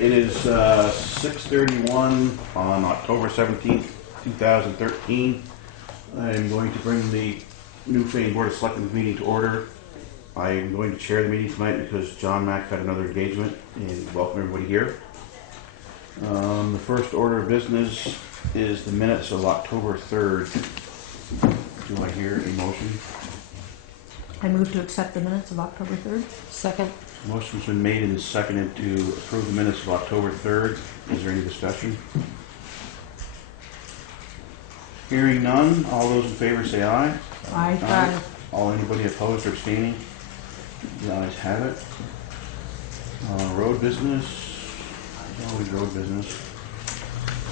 It is 6:31 on October 17th, 2013. I am going to bring the Newfane Board of Selectmen meeting to order. I am going to chair the meeting tonight because John Mack had another engagement, and welcome everybody here. The first order of business is the minutes of October 3rd. Do I hear a motion? I move to accept the minutes of October 3rd. Second. Motion's been made and seconded to approve the minutes of October 3rd. Is there any discussion? Hearing none, all those in favor say aye. Aye. Aye. Anybody opposed or abstaining? The ayes have it. Road business. Always road business.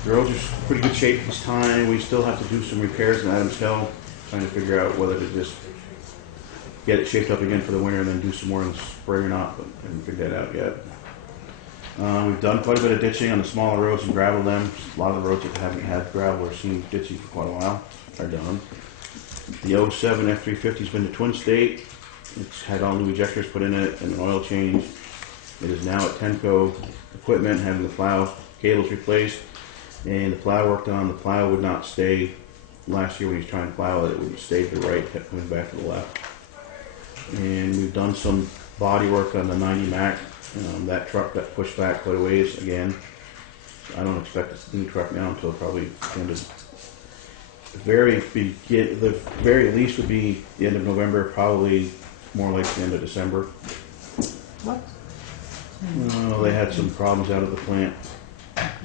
The roads are in pretty good shape this time. We still have to do some repairs in Adams Hill. Trying to figure out whether to just get it shaped up again for the winter and then do some more in the spring or not, but I haven't figured that out yet. We've done quite a bit of ditching on the smaller roads and gravel them. A lot of the roads that haven't had gravel or seen ditching for quite a while are done. The 07 F350 has been to Twin State. It's had all new ejectors put in it and an oil change. It is now at Tenco equipment, having the plow cables replaced and the plow worked on. The plow would not stay. Last year when he was trying to plow it, it would stay to the right, kept coming back to the left. And we've done some body work on the 90 Mac. That truck got pushed back quite a ways again. So I don't expect this new truck now until probably the end of the very least would be the end of November, probably more like the end of December. What? They had some problems out of the plant,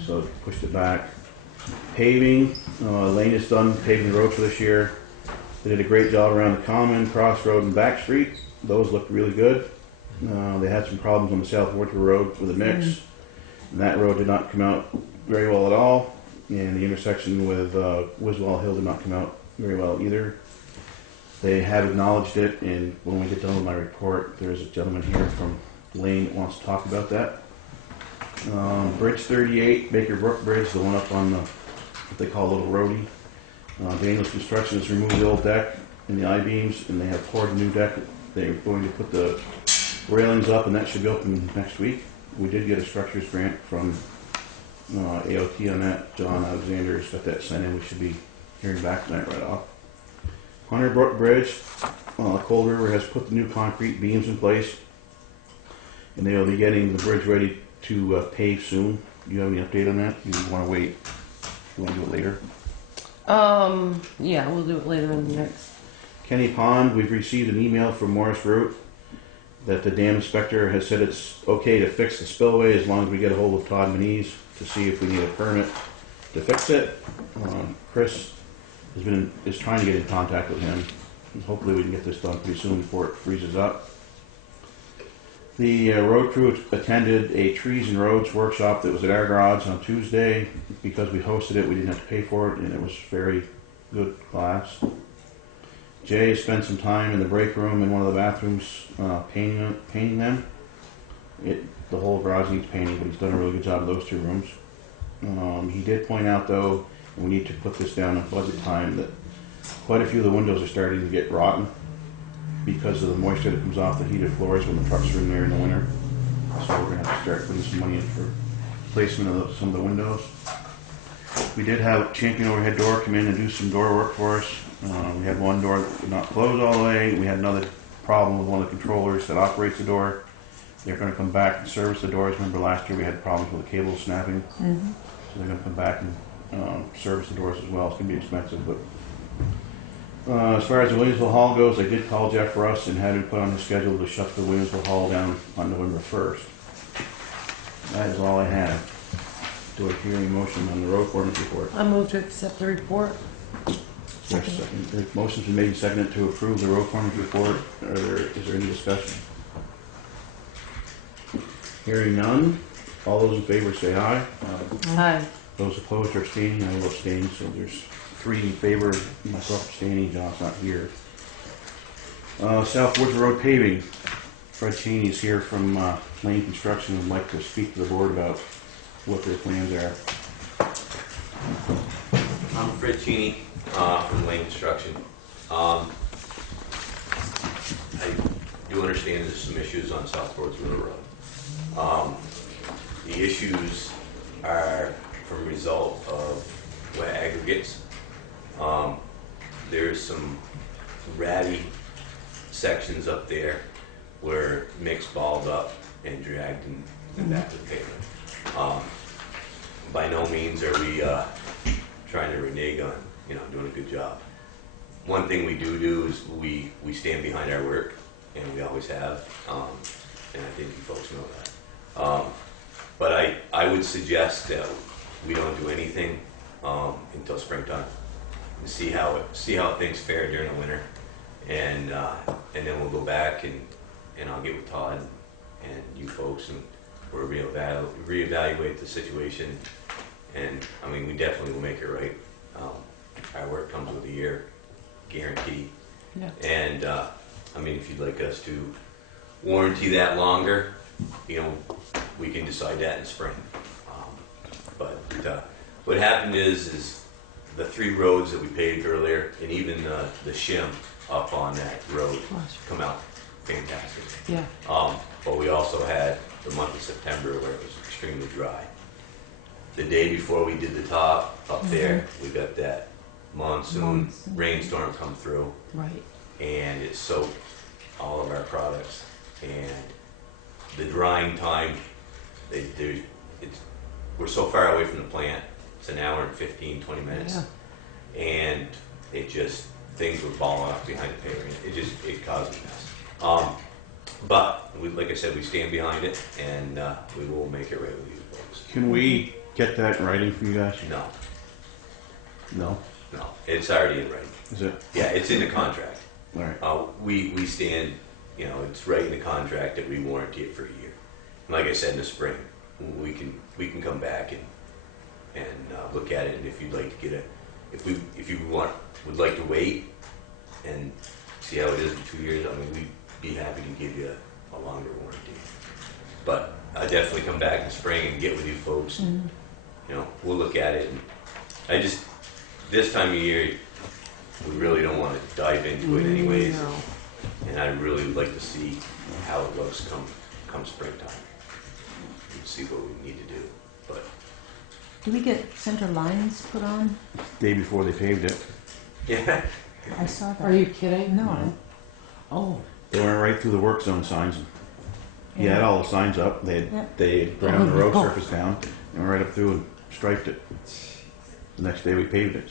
so it pushed it back. Paving, Lane is done paving the road for this year. They did a great job around the Common, Cross Road, and Back Street. Those looked really good. They had some problems on the South Winter Road with a mix. And that road did not come out very well at all. And the intersection with Wiswall Hill did not come out very well either. They have acknowledged it, and when we get done with my report, there's a gentleman here from Lane that wants to talk about that. Bridge 38, Baker Brook Bridge, the one up on the, what they call Little Roadie. Daniels Construction has removed the old deck and the I-beams, and they have poured a new deck. They're going to put the railings up, and that should be open next week. We did get a structures grant from AOT on that. John Alexander's got that sent in. We should be hearing back tonight right off. Hunter Brook Bridge, Cold River has put the new concrete beams in place, and they'll be getting the bridge ready to pave soon. Do you have any update on that? You want to wait? You want to do it later? Yeah, we'll do it later in the next. Kenny Pond, we've received an email from Morris Root that the dam inspector has said it's okay to fix the spillway as long as we get a hold of Todd Manise to see if we need a permit to fix it. Chris is trying to get in contact with him. And hopefully we can get this done pretty soon before it freezes up. The road crew attended a trees and roads workshop that was at our garage on Tuesday. Because we hosted it, we didn't have to pay for it, and it was very good class. Jay spent some time in the break room in one of the bathrooms painting them. The whole garage needs painting, but he's done a really good job of those two rooms. He did point out, though, and we need to put this down in budget time, that quite a few of the windows are starting to get rotten because of the moisture that comes off the heated floors when the trucks are in there in the winter. So we're going to have to start putting some money in for replacement of some of the windows. We did have Champion Overhead Door come in and do some door work for us. We had one door that would not close all the way. We had another problem with one of the controllers that operates the door. They're going to come back and service the doors. Remember last year we had problems with the cable snapping. So they're going to come back and service the doors as well. It's going to be expensive, but As far as the Williamsville Hall goes, I did call Jeff Russ and had him put on the schedule to shut the Williamsville Hall down on November 1st. That is all I have. Do I hear any motion on the road foreman's report? I move to accept the report. There's a second. The motion's been made and seconded to approve the road foreman's report. Is there any discussion? Hearing none. All those in favor say aye. Aye. Those opposed or abstaining, I will abstain. So there's 3 in favor, myself abstaining, John's not here. South Woods Road paving. Fred Cheney is here from Lane Construction and would like to speak to the board about what their plans are. I'm Fred Cheney from Lane Construction. I do understand there's some issues on South Woods Road. The issues are from result of wet aggregates. There's some ratty sections up there where mixed balled up and dragged in back to the pavement. By no means are we trying to renege on, doing a good job. One thing we do is we stand behind our work, and we always have, and I think you folks know that. But I would suggest that we don't do anything until springtime, and see how things fare during the winter, and then we'll go back and I'll get with Todd and you folks, and we'll reevaluate the situation. And I mean, we definitely will make it right. Our work comes with a year guarantee. Yeah. And I mean, if you'd like us to warranty that longer, we can decide that in spring. But what happened is the 3 roads that we paved earlier, and even the shim up on that road come out fantastic. Yeah. But we also had the month of September where it was extremely dry. The day before we did the top up there, we got that monsoon rainstorm come through. Right. And it soaked all of our products. And the drying time, we're so far away from the plant, it's an hour and 15, 20 minutes. Yeah. And things were balling up behind the pavement. It caused a mess. But like I said, we stand behind it, and we will make it right with you folks. Can we get that in writing from you guys? No, No? it's already in writing. Is it? Yeah, it's in the contract. All right. We stand, it's right in the contract that we warranty it for a year. And like I said, in the spring, we can come back and look at it. And if you'd like to get if you would like to wait and see how it is in 2 years, I mean, we'd be happy to give you a longer warranty. But I definitely come back in spring and get with you folks. And, we'll look at it. And this time of year, we really don't want to dive into it anyways. No. And I really would like to see how it looks come springtime. And see what we need to do. But Do we get center lines put on? Day before they paved it. yeah, I saw that. Are you kidding? No. Oh. They went right through the work zone signs. He had all the signs up. They had ground the road surface down and went right up through and striped it. The next day we paved it.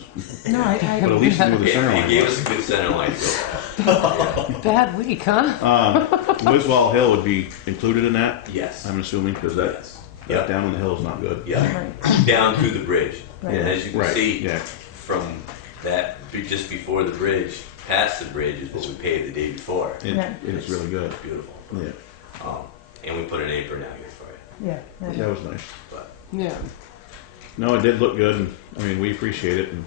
No, But at least knew the center he line gave was. us a good center line to go. Yeah. Bad week, huh? Wiswall Hill would be included in that, Yes. I'm assuming, because that Yes. down on the hill is not good. Yeah. Right. Down through the bridge. Right. And as you can see, Yeah. from that, just before the bridge, past the bridge is what we paved the day before. Yeah. It's really good. It's beautiful. Yeah. And we put an apron out here for you. Yeah. That was nice. But Yeah. No, it did look good, and I mean, we appreciate it, and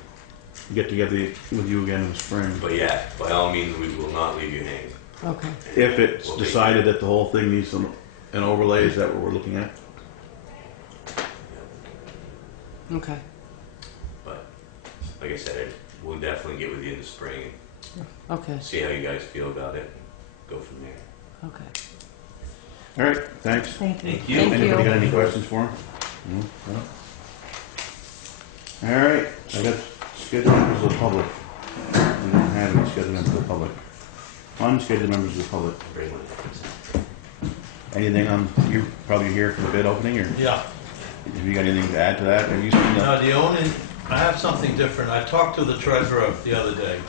get together with you again in the spring. yeah, by all means, we will not leave you hanging. Okay. If it's decided that the whole thing needs an overlay, is that what we're looking at? Okay. But like I said, we'll definitely get with you in the spring Okay. and see how you guys feel about it. Go from there. Okay. All right, thanks. Thank you. Thank you. Thank Anybody you. got any questions for him? No? All right, I got scheduled members of the public. We don't have any scheduled members of the public. Unscheduled members of the public. Very much. Anything you probably here for the bid opening, or Yeah. have you got anything to add to that? Have you seen that? No, I have something different. I talked to the treasurer the other day,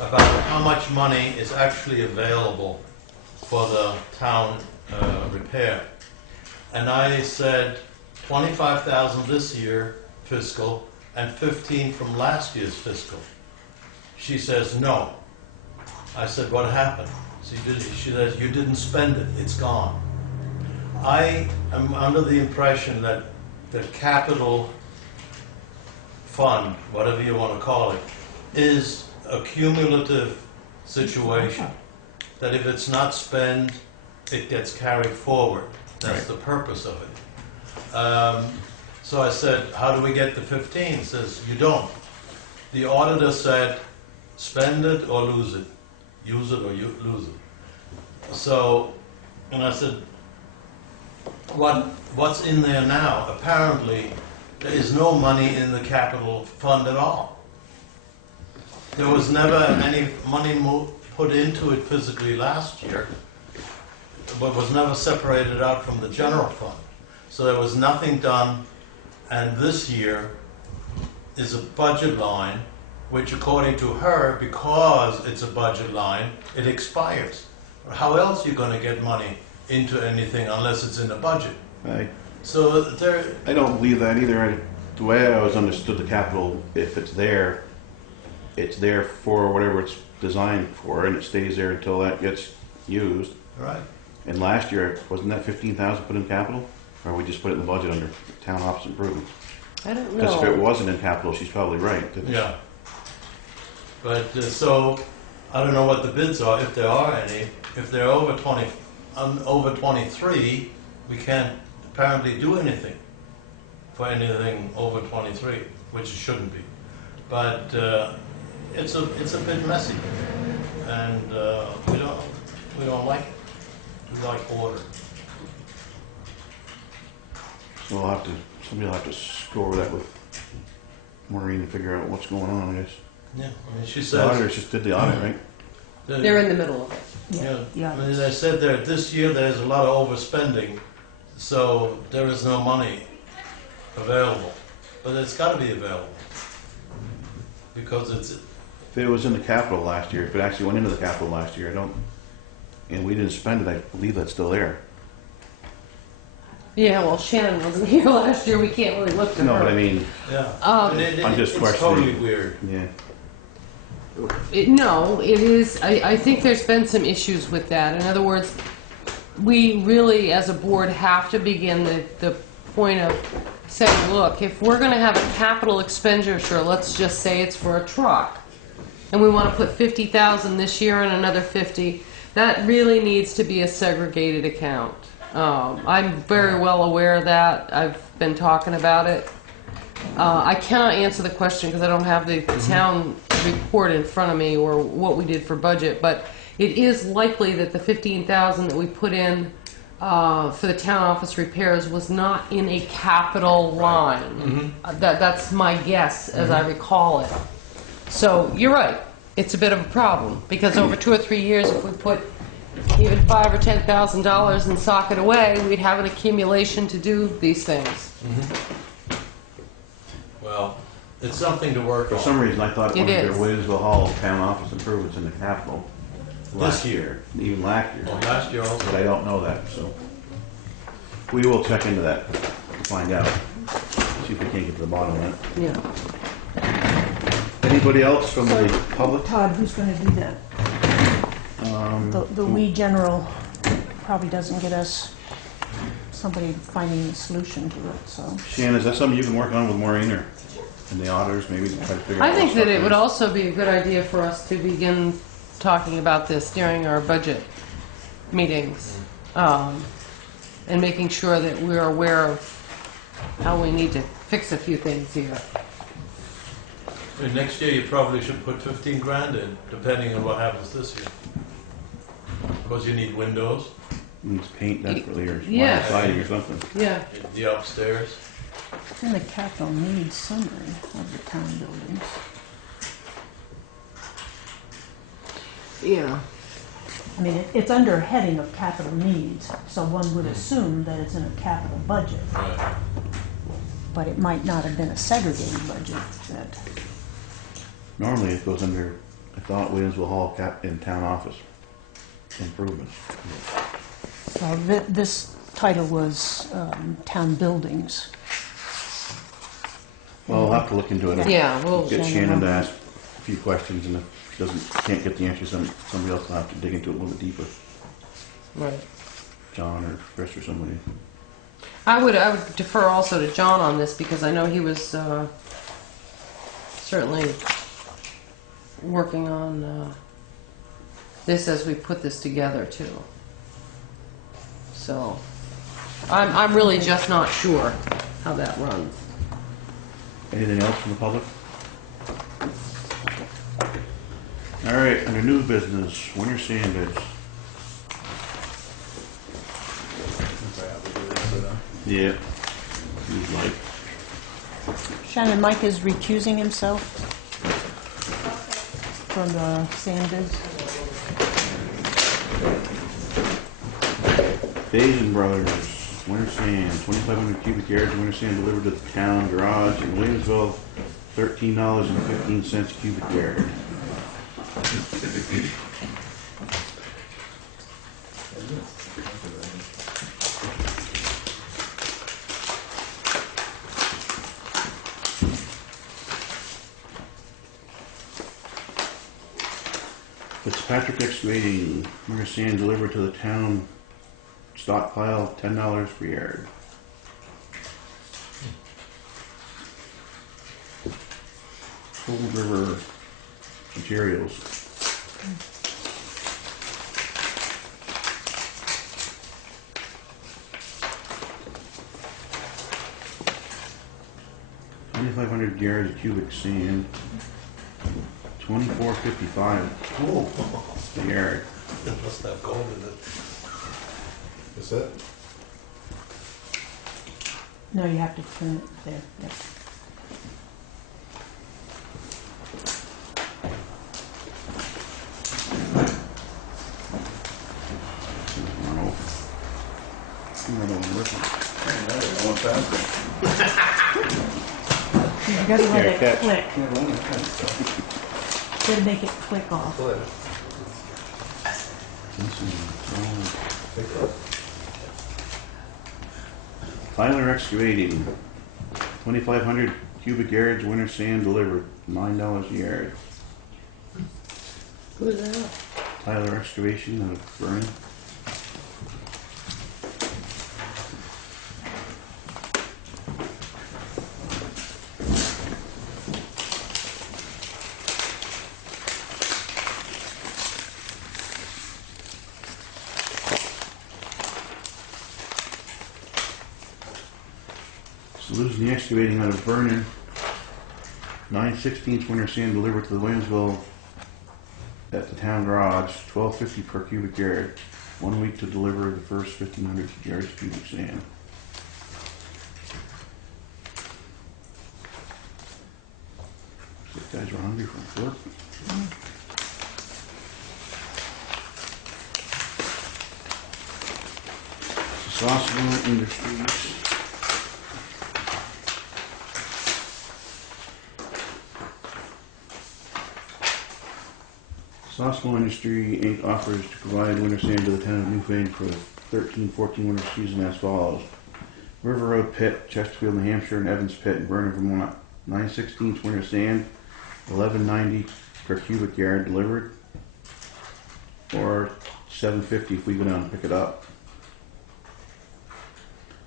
about how much money is actually available for the town repair. And I said 25,000 this year fiscal and 15 from last year's fiscal. She says no. I said, what happened? She says, you didn't spend it, it's gone. I am under the impression that the capital fund, whatever you want to call it, is a cumulative situation. That if it's not spent, it gets carried forward. That's the purpose of it. So I said, how do we get the 15? He says, you don't. The auditor said, spend it or lose it. Use it or lose it. So, and I said, what's in there now? Apparently, there is no money in the capital fund at all. There was never any money put into it physically last year, but was never separated out from the general fund. So there was nothing done, and this year is a budget line, which according to her, because it's a budget line, it expires. How else are you going to get money into anything unless it's in the budget? So there... I don't believe that either. The way I always understood the capital, if it's there for whatever it's designed for, and it stays there until that gets used. Right. And last year, wasn't that 15,000 put in capital? Or we just put it in the budget under town office improvements? I don't Because if it know. wasn't in capital, she's probably right. Yeah. But so I don't know what the bids are, if there are any. If they're over 23, we can't apparently do anything for anything over 23, which it shouldn't be. But it's a bit messy, and we don't like it. We like order. So somebody will have to go over that with Maureen and figure out what's going on, I guess. Yeah, I mean, she The says. auditors just did the audit, right? They're in the middle of it. Yeah, I mean, they said that this year there's a lot of overspending, so there is no money available. But it's got to be available because it's. If it was in the capital last year, if it actually went into the capital last year, and we didn't spend it, I believe that's still there. Yeah, well, Shannon wasn't here last year. We can't really look to No, her. but I mean, Yeah. I'm just it's questioning. totally weird. yeah. No, it is. I think there's been some issues with that. In other words, we really, as a board, have to begin the point of saying, look, if we're going to have a capital expenditure, let's just say it's for a truck, and we want to put 50,000 this year and another 50, that really needs to be a segregated account. I'm very well aware of that. I've been talking about it. I cannot answer the question because I don't have the town report in front of me or what we did for budget, but it is likely that the 15,000 that we put in for the town office repairs was not in a capital line. That's my guess as I recall it. So you're right. It's a bit of a problem because over 2 or 3 years, if we put even $5,000 or $10,000 and sock it away, we'd have an accumulation to do these things. Well, it's something to work For on. some reason, I thought one of It their is. Williamsville Hall town office improvements in the capital. This year. Even last year. Well, last year also. But I don't know that, so. We will check into that, to find out. See if we can't get to the bottom of that. Yeah. Anybody else from the public? Todd, who's gonna do that? The we general probably doesn't get us somebody finding a solution to it, so. Shannon, is that something you can work on with Maureen or and the auditors, maybe to try to figure out? I think what that stuff it would is? also be a good idea for us to begin talking about this during our budget meetings, and making sure that we're aware of how we need to fix a few things here. I mean, next year you probably should put 15 grand in, depending on what happens this year. Because you need windows, Needs paint desperately or Yeah. siding or something. Yeah. the upstairs. It's in the capital needs summary of the town buildings. Yeah. I mean, it's under a heading of capital needs, so one would assume that it's in a capital budget, Right. but it might not have been a segregated budget that, Normally it goes under I thought Williamsville Hall cap in town office improvements. This title was town buildings. Well, I'll have to look into it. Yeah, we'll, Get Shannon to ask a few questions, and if she can't get the answers, then somebody else will have to dig into it a little bit deeper. right. John or Chris or somebody. I would defer also to John on this because I know he was certainly working on this as we put this together too. So I'm really just not sure how that runs. Anything else from the public? All right, under new business, winter sand bids. Yeah. You'd like. Shannon, Mike is recusing himself from the sand bids. Basin Brothers, winter sand, 2,500 cubic yards of winter sand delivered to the town garage in Williamsville, $13.15 cubic yard. Fitzpatrick Excavating, winter sand delivered to the town stockpile, $10 per yard. Cold River Materials. $2,500 yards of cubic sand, $24.55 a yard. It must have gold in it. Is that? No, you have to turn it there. Yep. You gotta let Here, it catch. click. Gotta make it click off. Tyler Excavating, 2,500 cubic yards winter sand delivered, $9 a yard. Who's that? Tyler Excavation out of Vernon. Losing Excavating out of Vernon, 9/16 winter sand delivered to the Williamsville at the town garage, $12.50 per cubic yard. 1 week to deliver the first 1,500 yards of cubic sand. These guys are hungry for work. Saucewell Industries. Saucewell Industry Inc. offers to provide winter sand to the town of Newfane for the 13-14 winter season as follows. River Road Pit, Chesterfield, New Hampshire, and Evans Pit in Vernon, Vermont. 9/16 winter sand, $11.90 per cubic yard delivered, or $7.50 if we go down and pick it up.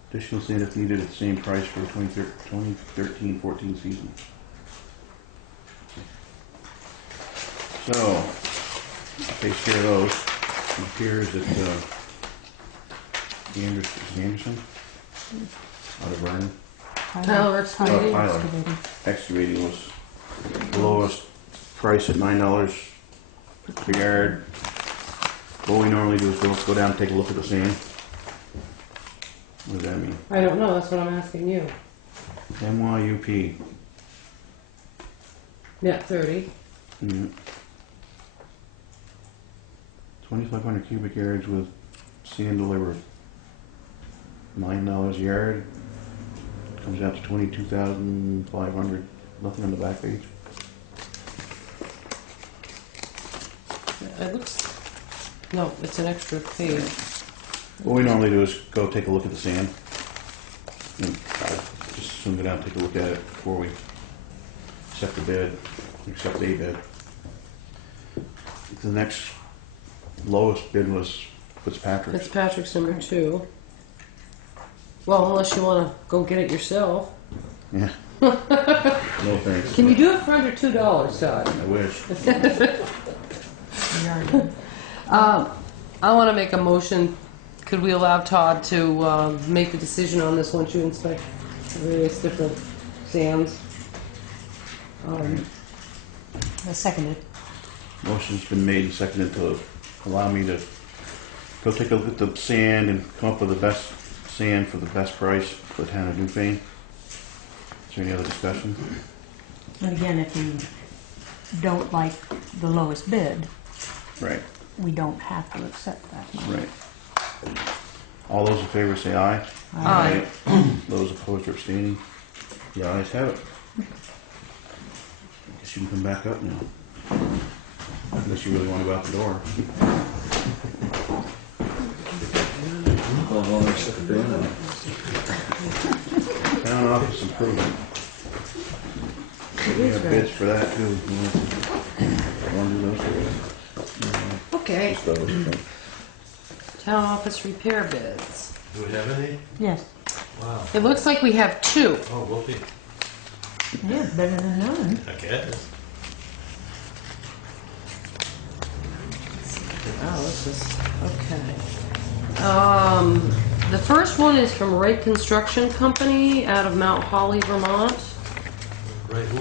Additional sand if needed at the same price for the 2013-14 season. So, takes care of those. It appears that Anderson out of Vernon. Tyler Excavating. Tyler Excavating was the lowest price at $9 per yard. What we normally do is go down and take a look at the sand. What does that mean? I don't know. That's what I'm asking you. MYUP. Yeah, 30. 2,500 cubic yards with sand delivered. $9 a yard. Comes out to 22,500. Nothing on the back page. It looks, no, it's an extra page. What we normally do is go take a look at the sand. And just swing it out, take a look at it before we accept the bid, accept a bid. The next lowest bid was Fitzpatrick's. Fitzpatrick's number 2. Well, unless you want to go get it yourself. Yeah. No thanks. Can you do it for under $2, Todd? I wish. We already- I want to make a motion. Could we allow Todd to make the decision on this once you inspect various different sands? I seconded. Motion's been made and seconded to allow me to go take a look at the sand and come up with the best sand for the best price for the town of Newfane. Is there any other discussion? And again, if you don't like the lowest bid, Right, we don't have to accept that money. right. All those in favor say aye. Aye. Those opposed or abstaining? The ayes have it. Guess you can come back up now. Unless you really want to go out the door. Town office improvement. We have bids for that too. You want to do those? Okay. Town office repair bids. Do we have any? Yes. Wow. It looks like we have 2. Oh, whoopee. Yeah, better than none. I guess. Oh, this is okay. The first one is from Wright Construction Company out of Mount Holly, Vermont. Right, who?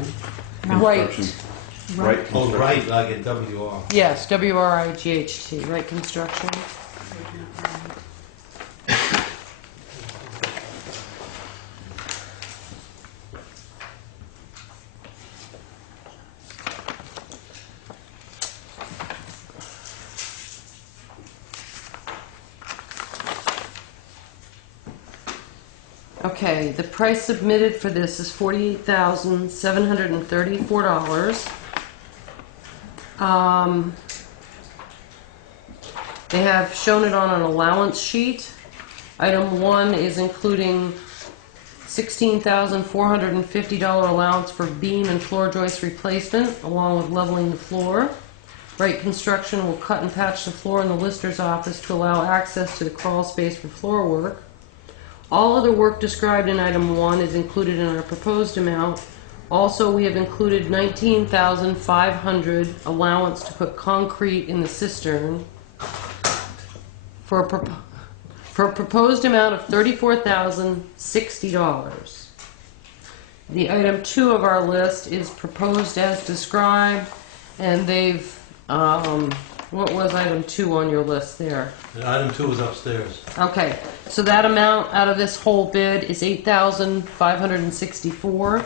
Right. Construction. Right. Oh, Construction. right, like a WR. Yes, WRIGHT, Wright Construction. Okay, the price submitted for this is $48,734. They have shown it on an allowance sheet. Item 1 is including $16,450 allowance for beam and floor joist replacement, along with leveling the floor. Wright Construction will cut and patch the floor in the lister's office to allow access to the crawl space for floor work. All other work described in item 1 is included in our proposed amount. Also, we have included $19,500 allowance to put concrete in the cistern for a proposed amount of $34,060. The item 2 of our list is proposed as described, and they've, what was item 2 on your list there? And item 2 is upstairs. Okay, so that amount out of this whole bid is $8,564.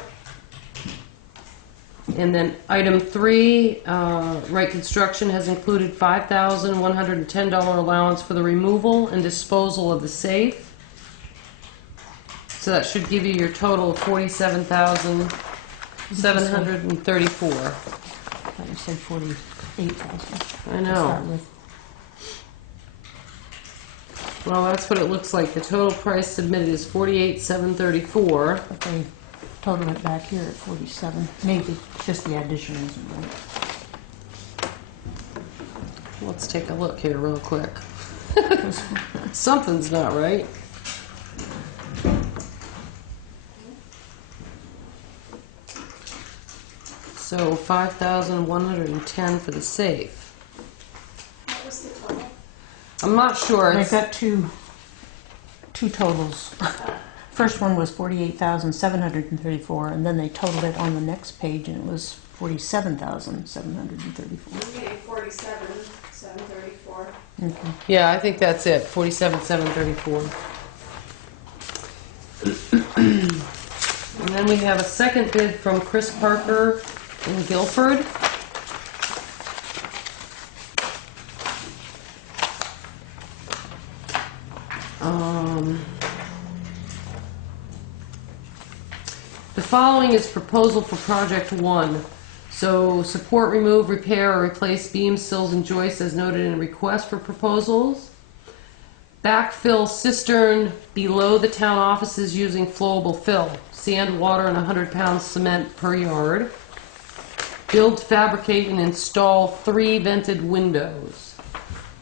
And then item 3, Wright Construction has included $5,110 allowance for the removal and disposal of the safe. So that should give you your total of $47,734. I thought you said 48,000. I To know. start with. Well, that's what it looks like. The total price submitted is $48,734. But they total it back here at 47. Maybe just the addition isn't right. Let's take a look here real quick. Something's not right. So 5,110 for the safe. What was the total? I'm not sure. They've It's, got two totals. First one was 48,734, and then they totaled it on the next page, and it was 47,734. I'm getting 47,734. Okay. yeah, I think that's it. 47,734. And then we have a second bid from Chris Parker in Guilford. The following is proposal for project 1. So support, remove, repair, or replace beams, sills, and joists as noted in request for proposals. Backfill cistern below the town offices using flowable fill. Sand, water, and 100 pounds cement per yard. Build, fabricate, and install 3 vented windows.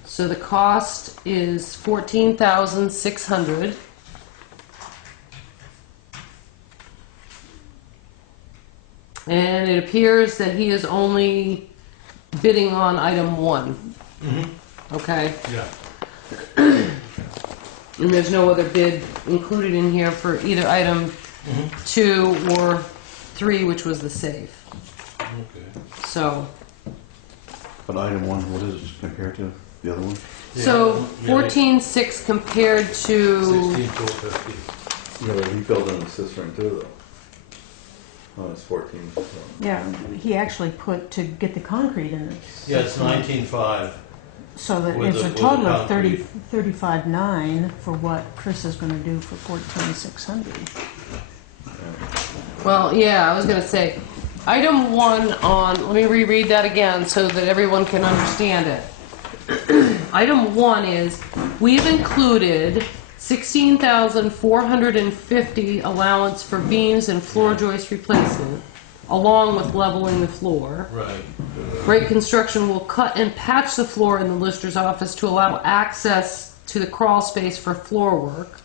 So the cost is $14,600. And it appears that he is only bidding on item 1. Okay? Yeah. And there's no other bid included in here for either item 2 or 3, which was the safe. Okay. So, But item 1, what is it compared to the other one? so Yeah, 14.6 compared to 16,450. No, he filled in the cistern too, though. Oh, it's 14. So. Yeah, he actually put to get the concrete in it. Yeah, it's 19.5. So that With it's the- a with total the of concrete. 35.9 for what Chris is gonna do for 14,600. well, yeah, I was gonna say item 1 on. Let me reread that again so that everyone can understand it. Item 1 is we've included 16,450 allowance for beams and floor joist replacement, along with leveling the floor. Right. Rate Construction will cut and patch the floor in the lister's office to allow access to the crawl space for floor work.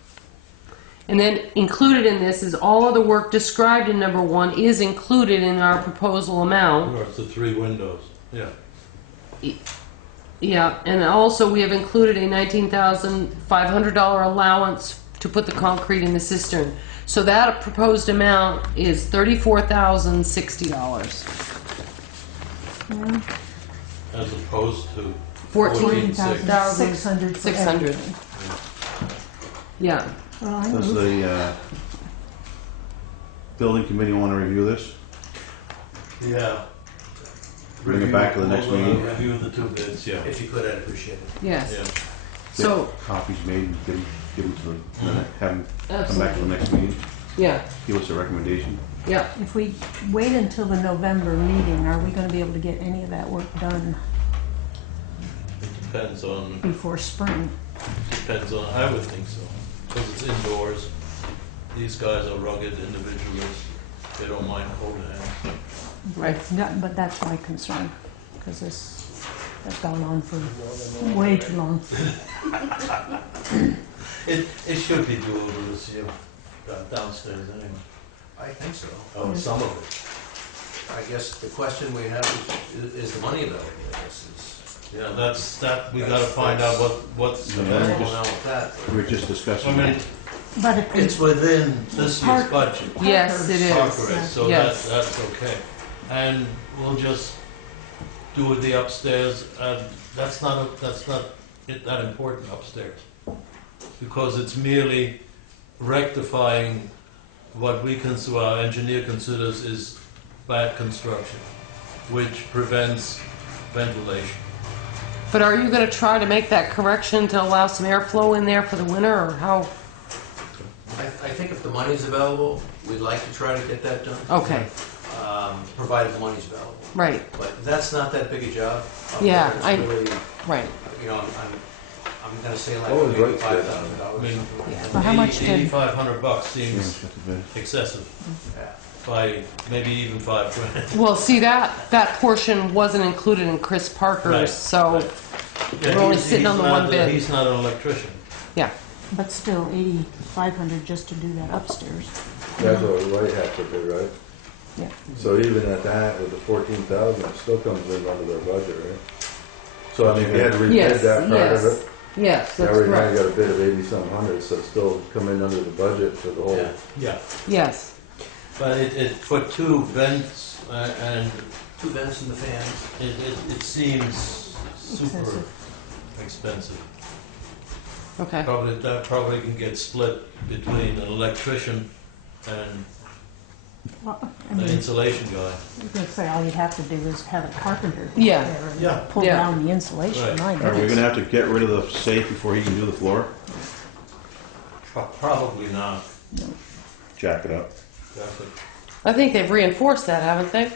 And then included in this is all other work described in number 1 is included in our proposal amount. Or it's the 3 windows. Yeah. Yeah, and also we have included a $19,500 allowance to put the concrete in the cistern. So that proposed amount is $34,060. As opposed to 14,600. 14,600 for 600. everything. Yeah. Well, I Does move. the building committee want to review this? Yeah. Bring it back to the next We'll, meeting? Review the 2 bids, yeah. If you could, I'd appreciate it. Yes. Yeah. So, Get copies made and give them to the, have them come back to the absolutely. next meeting, Yeah. give us a recommendation. Yeah. If we wait until the November meeting, are we gonna be able to get any of that work done It depends on, before spring? I would think so. Because it's indoors. These guys are rugged individuals. They don't mind cold hands. Right. But that's my concern, because this has gone on for way too long. It should be doable this year, downstairs anyway. I think so. Oh, some of it. I guess the question we have is the money available? I guess Yeah, that we gotta find out what's Yeah. available is. now. With that, We were just I discussing. mean, But if we it's within this year's Park- budget. Yes, it is. Parker is, so Yes. that's okay. And we'll just do with the upstairs, and that's not that important upstairs. Because it's merely rectifying what our engineer considers is bad construction, which prevents ventilation. But are you going to try to make that correction to allow some airflow in there for the winter, or how? I think if the money's available, we'd like to try to get that done, Okay. provided the money's available. Right. But that's not that big a job. Yeah, It's I- really, Right. you know, I'm gonna say like What was maybe right $5,000. I mean, Well, how much did- $8,500 Yeah, seems got the bid. excessive, Yeah. by maybe even $5,000. Well, see, that portion wasn't included in Chris Parker's, Right, so, right. Yeah, We're only he's- sitting he's on the not one bid. He's not an electrician. yeah. But still, 8,500 just to do that upstairs. That's what Roy had to do, right? Yeah. So even at that, with the 14,000, it still comes in under their budget, right? So I mean, we had to rebid Yes, that part of yes. it. Yes, They that's already now correct. got a bid of 80-some hundred, so it's still come in under the budget for the whole. Yeah. Yeah, Yes. but for 2 vents, and 2 vents and the fans. it seems super Excessive. expensive. Okay. That probably can get split between an electrician and Well, I the mean, insulation guy. I was gonna say, all you'd have to do is have a carpenter Yeah. there and Yeah. pull Yeah. down the insulation. Right. My Are we goodness. gonna have to get rid of the safe before he can do the floor? Probably not. Jack it up. Exactly. I think they've reinforced that, haven't they?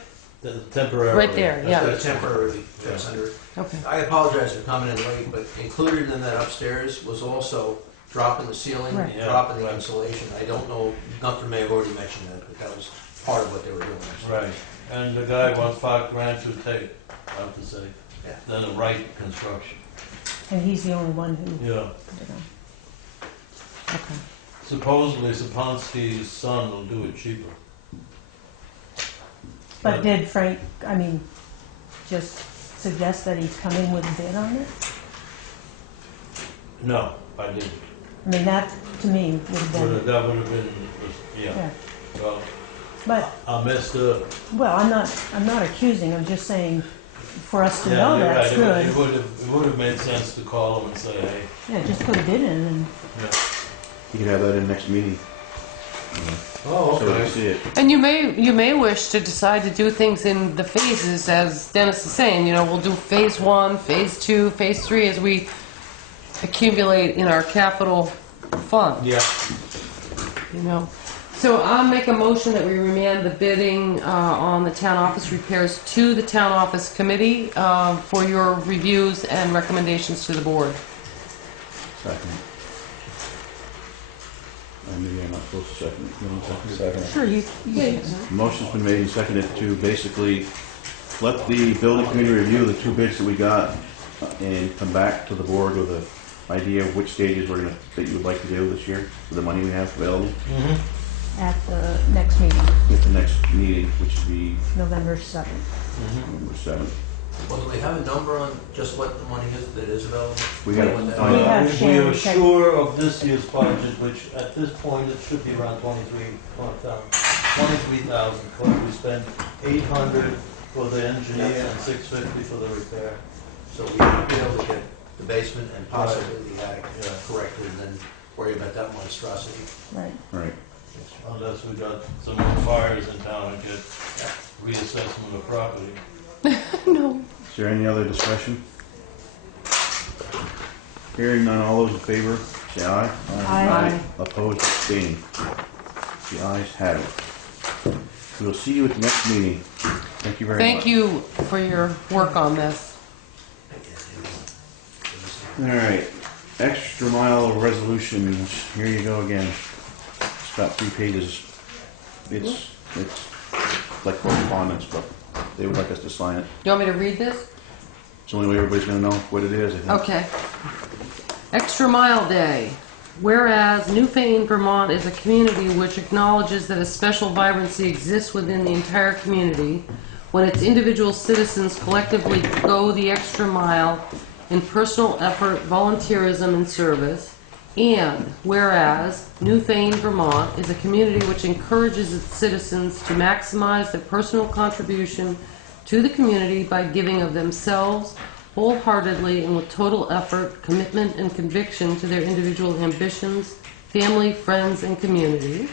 Temporarily. Right there, That's yeah. got a temporary fix under it. Okay. I apologize for coming in late, but included in that upstairs was also dropping the ceiling, Right. Yeah, dropping the right. insulation. I don't know, Gunther may have already mentioned that, but that was part of what they were doing. Right, and the guy wants $5,000 to take, I have to say, Yeah. than the right construction. And he's the only one who Yeah. put it on. Okay. Supposedly Saponski's son will do it cheaper. But did Frank, I mean, just suggest that he's coming with a bid on it? No, I didn't. I mean, that, to me, would have been, That would have been, yeah, yeah. well, But, I messed up. well, I'm not accusing, I'm just saying, for us to Yeah, know you're that's right. good. It would have made sense to call him and say, hey, Yeah, just put a bid in and, yeah. You can have that in next meeting. Oh, So we can okay. see it. And you may wish to decide to do things in the phases, as Dennis is saying. You know, we'll do phase 1, phase 2, phase 3 as we accumulate in our capital fund. Yeah, You know, so I'll make a motion that we remand the bidding on the town office repairs to the town office committee for your reviews and recommendations to the board. Second. Maybe I'm not supposed to second it. You want to second it? sure, you Motion's been made and seconded to basically let the building committee review the 2 bids that we got and come back to the board with an idea of which stages that you would like to do this year with the money we have available at the next meeting, at the next meeting, which would be November 7th. November 7th. Well, do we have a number on just what the money is that is available? We got What that- We have we Sharon are check- sure of this year's budget, which at this point it should be around 23,000. But we spent 800 for the engineer and 650 for the repair. So we might be able to get the basement and possibly the attic Yeah. corrected and then worry about that monstrosity. Right. Right. Unless we got some more fires in town and get reassessment of property. No. Is there any other discussion? Hearing none, all those in favor, say aye. Aye. Opposed, abstained. The ayes have it. We'll see you at the next meeting. Thank you very much. Thank you for your work on this. All right, extra mile resolutions. Here you go again. It's about 3 pages. It's like correspondence, but they would like us to sign it. You want me to read this? It's the only way everybody's gonna know what it is, I think. Okay. Extra Mile Day. Whereas Newfane, Vermont is a community which acknowledges that a special vibrancy exists within the entire community when its individual citizens collectively go the extra mile in personal effort, volunteerism, and service. And whereas Newfane, Vermont is a community which encourages its citizens to maximize their personal contribution to the community by giving of themselves wholeheartedly and with total effort, commitment, and conviction to their individual ambitions, family, friends, and community.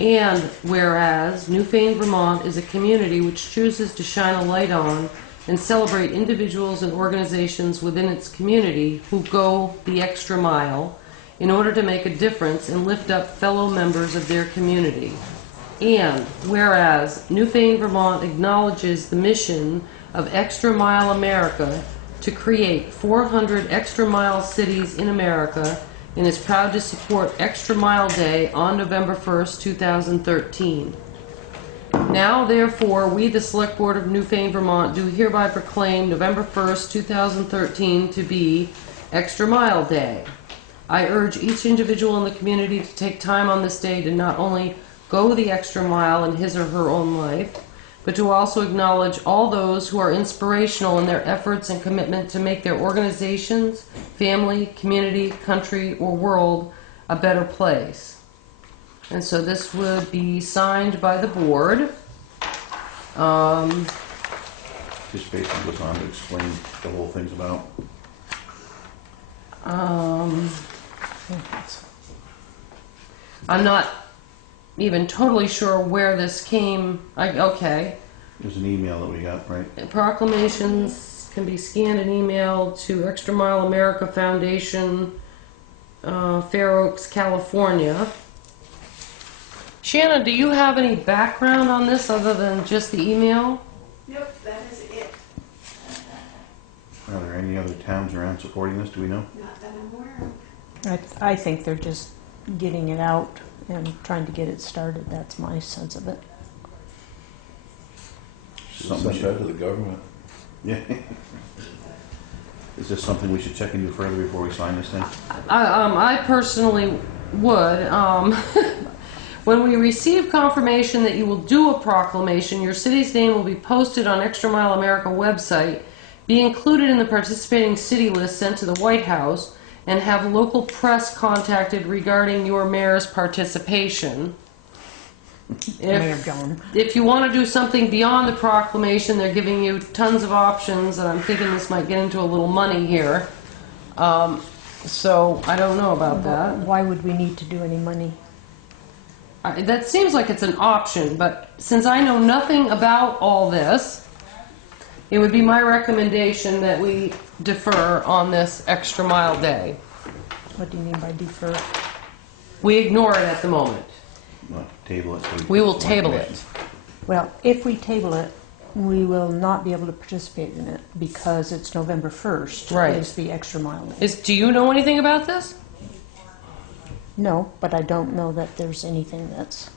And whereas Newfane, Vermont is a community which chooses to shine a light on and celebrate individuals and organizations within its community who go the extra mile in order to make a difference and lift up fellow members of their community. And whereas Newfane, Vermont acknowledges the mission of Extra Mile America to create 400 extra mile cities in America and is proud to support Extra Mile Day on November 1st, 2013. Now, therefore, we, the Select Board of Newfane, Vermont, do hereby proclaim November 1st, 2013 to be Extra Mile Day. I urge each individual in the community to take time on this day to not only go the extra mile in his or her own life, but to also acknowledge all those who are inspirational in their efforts and commitment to make their organizations, family, community, country, or world a better place. And so this would be signed by the board. This basically goes on to explain the whole thing's about. I'm not even totally sure where this came. Okay. There's an email that we got, right? Proclamations can be scanned and emailed to Extra Mile America Foundation, Fair Oaks, California. Shannon, do you have any background on this other than just the email? other towns around supporting this? Do we know? Not that I'm aware of. I think they're just getting it out and trying to get it started. That's my sense of it. Something we Send that should, to the government. yeah. Is this something we should check into further before we sign this thing? I personally would. When we receive confirmation that you will do a proclamation, your city's name will be posted on Extra Mile America website, be included in the participating city list sent to the White House, and have local press contacted regarding your mayor's participation. Mayor John. If you want to do something beyond the proclamation, they're giving you tons of options, and I'm thinking this might get into a little money here. So I don't know about that. Why would we need to do any money? That seems like it's an option, but since I know nothing about all this, it would be my recommendation that we defer on this extra mile day. What do you mean by defer? We ignore it at the moment. Well, table it. So We will table it. Well, if we table it, we will not be able to participate in it because it's November 1st. Right. Is the extra mile day. Do you know anything about this? No, but I don't know that there's anything that's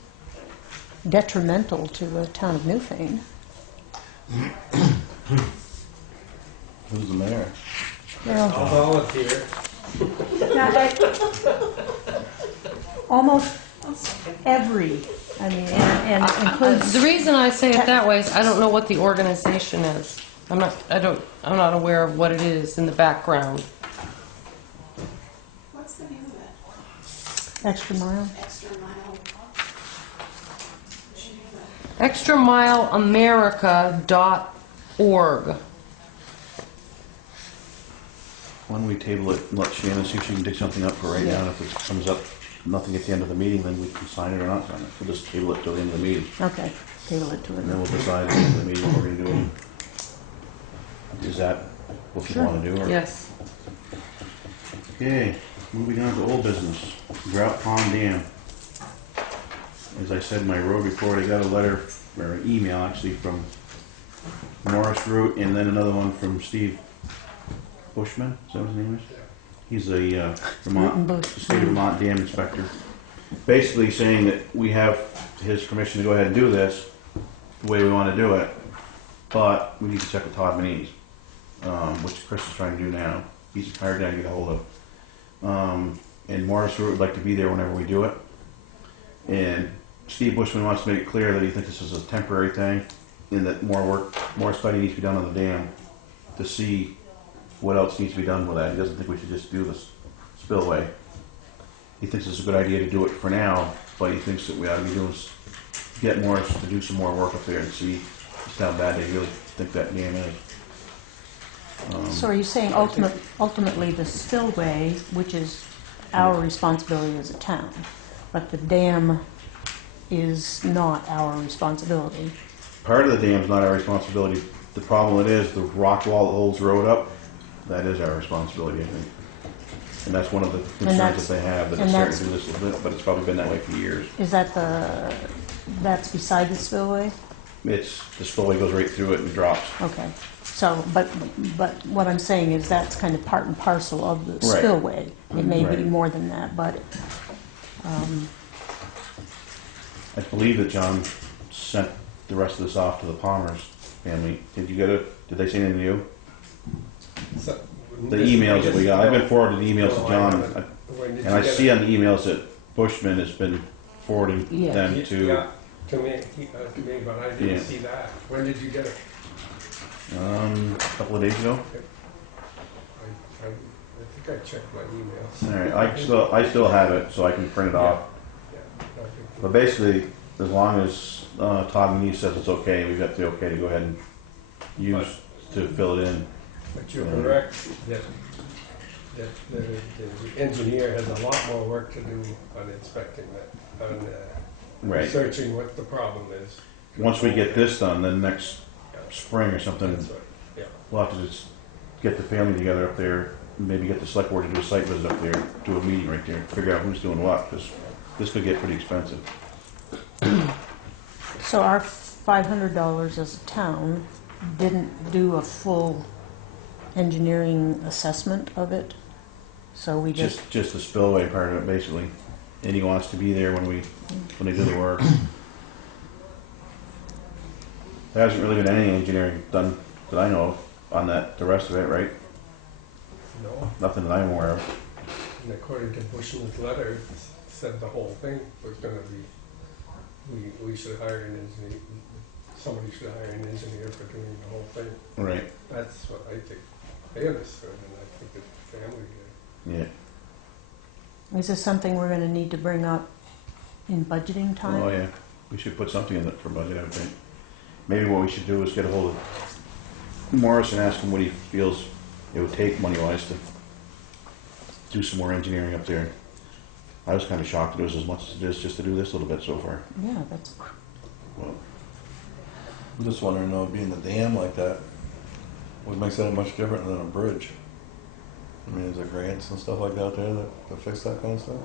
detrimental to the town of Newfane. Who's the mayor? Well, volunteer. almost every, I mean, and includes. The reason I say it that way is I don't know what the organization is. I'm not aware of what it is in the background. What's the name of it? Extra mile. Extra mile. Should have ExtraMileAmerica.org. Why don't we table it and let Shannon see if she can dig something up for right now, and if it comes up, nothing at the end of the meeting, then we can sign it or not sign it. We'll just table it till the end of the meeting, Okay, table it to and then it. we'll decide at the end of the meeting what we're gonna do. Is that what you Sure. wanna do, or? Yes. Okay, moving on to old business, Grout Pond Dam. As I said in my road report, I got a letter, or an email actually, from Morris Root, and then another one from Steve Bushman, is that what his name is? He's a state of Vermont dam inspector. Basically saying that we have his permission to go ahead and do this the way we wanna do it, but we need to check with Todd Manise, which Chris is trying to do now. He's a hard guy to get a hold of. And Morris Root would like to be there whenever we do it. And Steve Bushman wants to make it clear that he thinks this is a temporary thing, and that more study needs to be done on the dam to see what else needs to be done with that. He doesn't think we should just do this spillway. He thinks it's a good idea to do it for now, but he thinks that we ought to be doing is get Morris to do some more work up there and see just how bad they really think that dam is. So are you saying ultimately the spillway, which is our responsibility as a town, but the dam is not our responsibility? Part of the dam's not our responsibility. The problem it is, the rock wall that holds the road up, that is our responsibility, I think. And that's one of the concerns that they have, that it's starting to do this a little bit, but it's probably been that way for years. Is that that's beside the spillway? The spillway goes right through it and drops. Okay, so, but what I'm saying is that's kind of part and parcel of the Right. spillway. It may be Right. more than that, but, I believe that John sent the rest of this off to the Palmer's family. Did they say anything to you? So, The emails that we got, I've been forwarding the emails to John, When did and I you get see it? on the emails that Bushman has been forwarding Yeah. them Yeah, to, to me, but I Yeah. didn't see that. When did you get it? a couple of days ago. I think I checked my emails. Alright, I still have it, so I can print it off. Yeah, But basically, as long as Todd Manise says it's okay, we've got the okay to go ahead and use to fill it in. but you're correct that the engineer has a lot more work to do on inspecting that, on Right. researching what the problem is. Once we get this done, then next spring or something, That's right, yeah. we'll have to just get the family together up there, maybe get the select board to do a site visit up there, do a meeting right there, figure out who's doing what, because this could get pretty expensive. so our $500 as a town didn't do a full engineering assessment of it. So we just, Just the spillway part of it, basically. And he wants to be there when they do the work. There hasn't really been any engineering done that I know of on that, the rest of it, right? No, Nothing that I'm aware of. and according to Bushman's letter, it said the whole thing was gonna be, we should hire an engineer, somebody should hire an engineer for doing the whole thing. Right. That's what I think they understood, and I think the family did. Yeah. is this something we're gonna need to bring up in budgeting time? Oh, yeah. We should put something in it for budget, I would think. Maybe what we should do is get a hold of Morris and ask him what he feels it would take money-wise to do some more engineering up there. I was kind of shocked that it was as much as it is just to do this little bit so far. Yeah, that's, Well, I'm just wondering, though, being the dam like that, what makes that much different than a bridge? I mean, is there grants and stuff like that out there that fix that kind of stuff?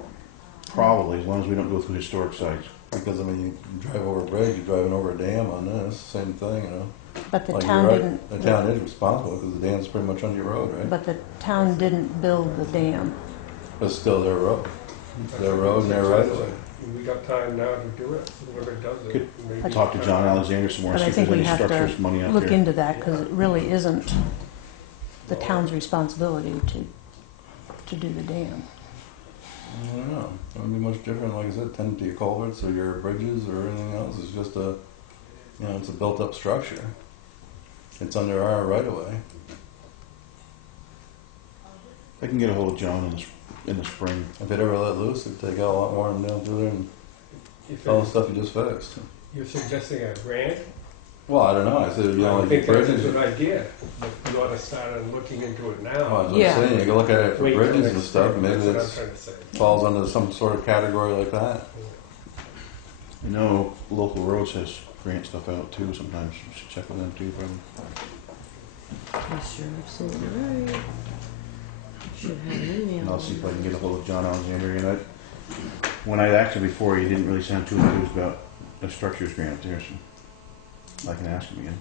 probably, as long as we don't go through historic sites. Because, I mean, you drive over a bridge, you're driving over a dam on this, same thing, you know? but the Like, town you're right, didn't. the town is responsible, because the dam's pretty much on your road, right? But the town didn't build the dam. But it's still their road. Their road and their right of way. We got time now to do it, whoever does it. Could maybe Talk to John Alexander some more, But see I if think there's we any have structures to money out look there. into that, because it really isn't the town's responsibility to do the dam. I don't know. It wouldn't be much different, like I said, tending to your culverts or your bridges or anything else. It's just a, you know, it's a built-up structure. It's under our right of way. I can get a hold of John in the spring. If it ever let loose, it'd take out a lot more than down through there and If all the stuff you just fixed. you're suggesting a grant, Well, I don't know. I said, you know, I like think that's a bridges. good idea, but you ought to start on looking into it now. Well, Yeah. I'm saying, you can look at it for Wait till bridges next and stuff. spring. Maybe That's what I'm it trying to say. falls under some sort of category like that. I know local roads has grant stuff out too sometimes. You should check with them too, probably. Yes, you're absolutely right. Should have an email. And I'll see if I can get a hold of John Alexander again. When I asked him before, he didn't really sound too enthused about the structures grant up there, so I can ask him again.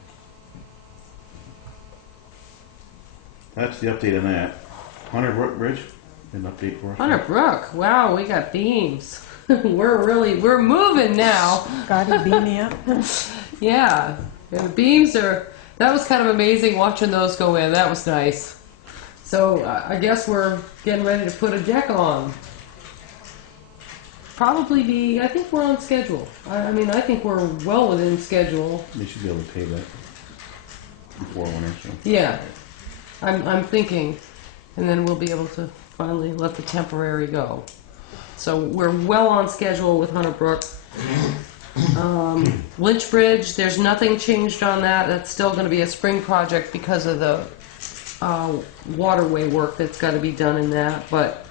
That's the update on that. Hunter Brook Bridge, an update for us. Hunter Brook, wow, we got beams. we're moving now. Gotta beam me up. Yeah, the beams are, that was kind of amazing watching those go in. That was nice. So I guess we're getting ready to put a deck on. Probably be, I think we're on schedule. I mean, I think we're well within schedule. They should be able to pay that before winter, so. Yeah, I'm thinking, and then we'll be able to finally let the temporary go. So we're well on schedule with Hunter Brook. Lynch Bridge, there's nothing changed on that. That's still going to be a spring project because of the waterway work that's got to be done in that. But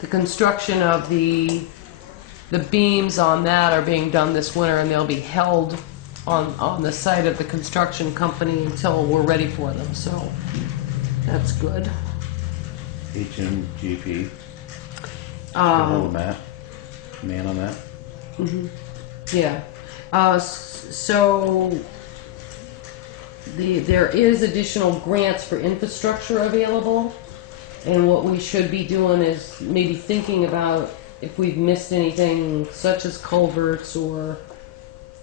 the construction of the beams on that are being done this winter, and they'll be held on the site of the construction company until we're ready for them. So that's good. HMGP. Hold Um, of Matt. Man on that. Yeah. So there is additional grants for infrastructure available, and what we should be doing is maybe thinking about if we've missed anything, such as culverts or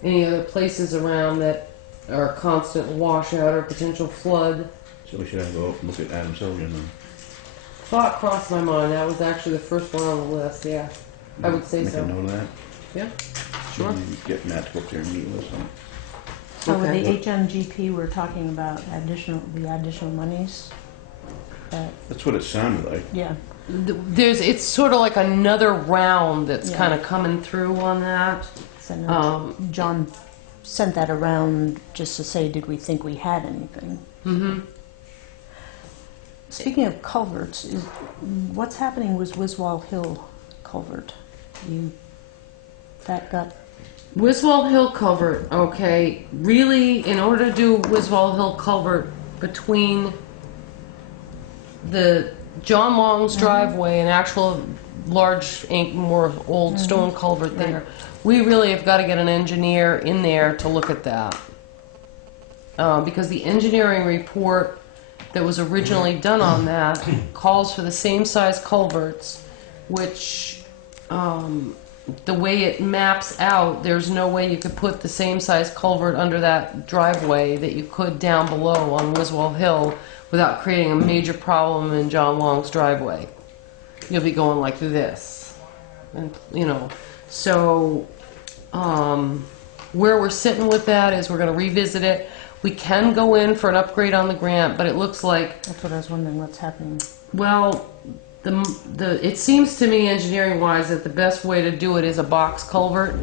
any other places around that are constant washout or potential flood. So we should have to go up and look at Adam Silverman then. Thought crossed my mind. That was actually the first one on the list. Yeah, I would say Make so. a note of that. Yeah, sure. And get Matt to go up there and meet with us. So with Okay. the HMGP, we're talking about the additional monies. That's what it sounded like. Yeah, It's sort of like another round that's Yeah. kind of coming through on that. so now Um, John sent that around just to say, did we think we had anything? Mm-hmm. Speaking of culverts, what's happening with Wiswall Hill culvert? That got, Wiswall Hill culvert, okay. Really, in order to do Wiswall Hill culvert between the John Long's driveway and actual large, more old stone culvert there, we really have got to get an engineer in there to look at that. Because the engineering report that was originally done on that calls for the same size culverts, which the way it maps out, there's no way you could put the same size culvert under that driveway that you could down below on Wiswell Hill without creating a major problem in John Long's driveway. You'll be going like this, and you know, so where we're sitting with that is we're going to revisit it. We can go in for an upgrade on the grant, but it looks like, That's what I was wondering, what's happening. well, it seems to me, engineering-wise, that the best way to do it is a box culvert.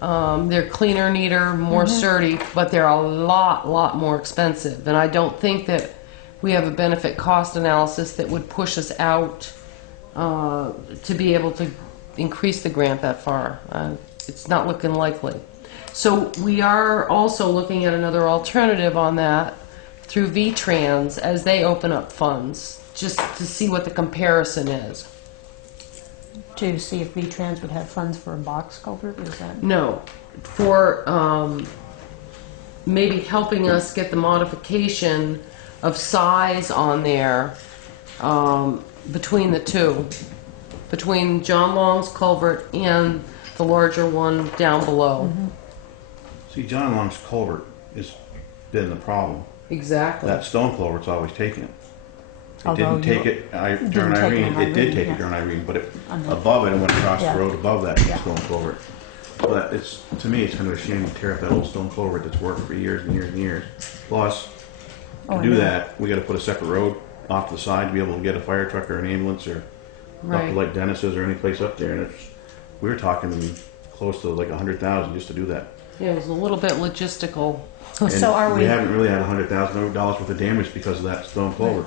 They're cleaner, neater, more sturdy, but they're a lot more expensive. And I don't think that we have a benefit-cost analysis that would push us out to be able to increase the grant that far. It's not looking likely. So we are also looking at another alternative on that through V-Trans as they open up funds, just to see what the comparison is. To see if V-Trans would have funds for a box culvert, is that? No, for maybe helping us get the modification of size on there between the two, between John Long's culvert and the larger one down below. See, John Long's culvert has been the problem. Exactly. That stone culvert's always taken it. It Although didn't take you- it didn't during take it Irene. in It did Irene, take yeah. it during Irene, but I know. above it, it went across Yeah. the road above that Yeah. stone culvert. But it's, to me, it's kind of a shame to tear up that old stone culvert that's worked for years and years and years. Plus, Oh, to I do know. that, we gotta put a separate road off to the side to be able to get a fire truck or an ambulance or up Right. to like Dennis's or any place up there. And it's, we were talking close to like 100,000 just to do that. Yeah, it was a little bit logistical. And So are we, haven't really had $100,000 worth of damage because of that stone culvert.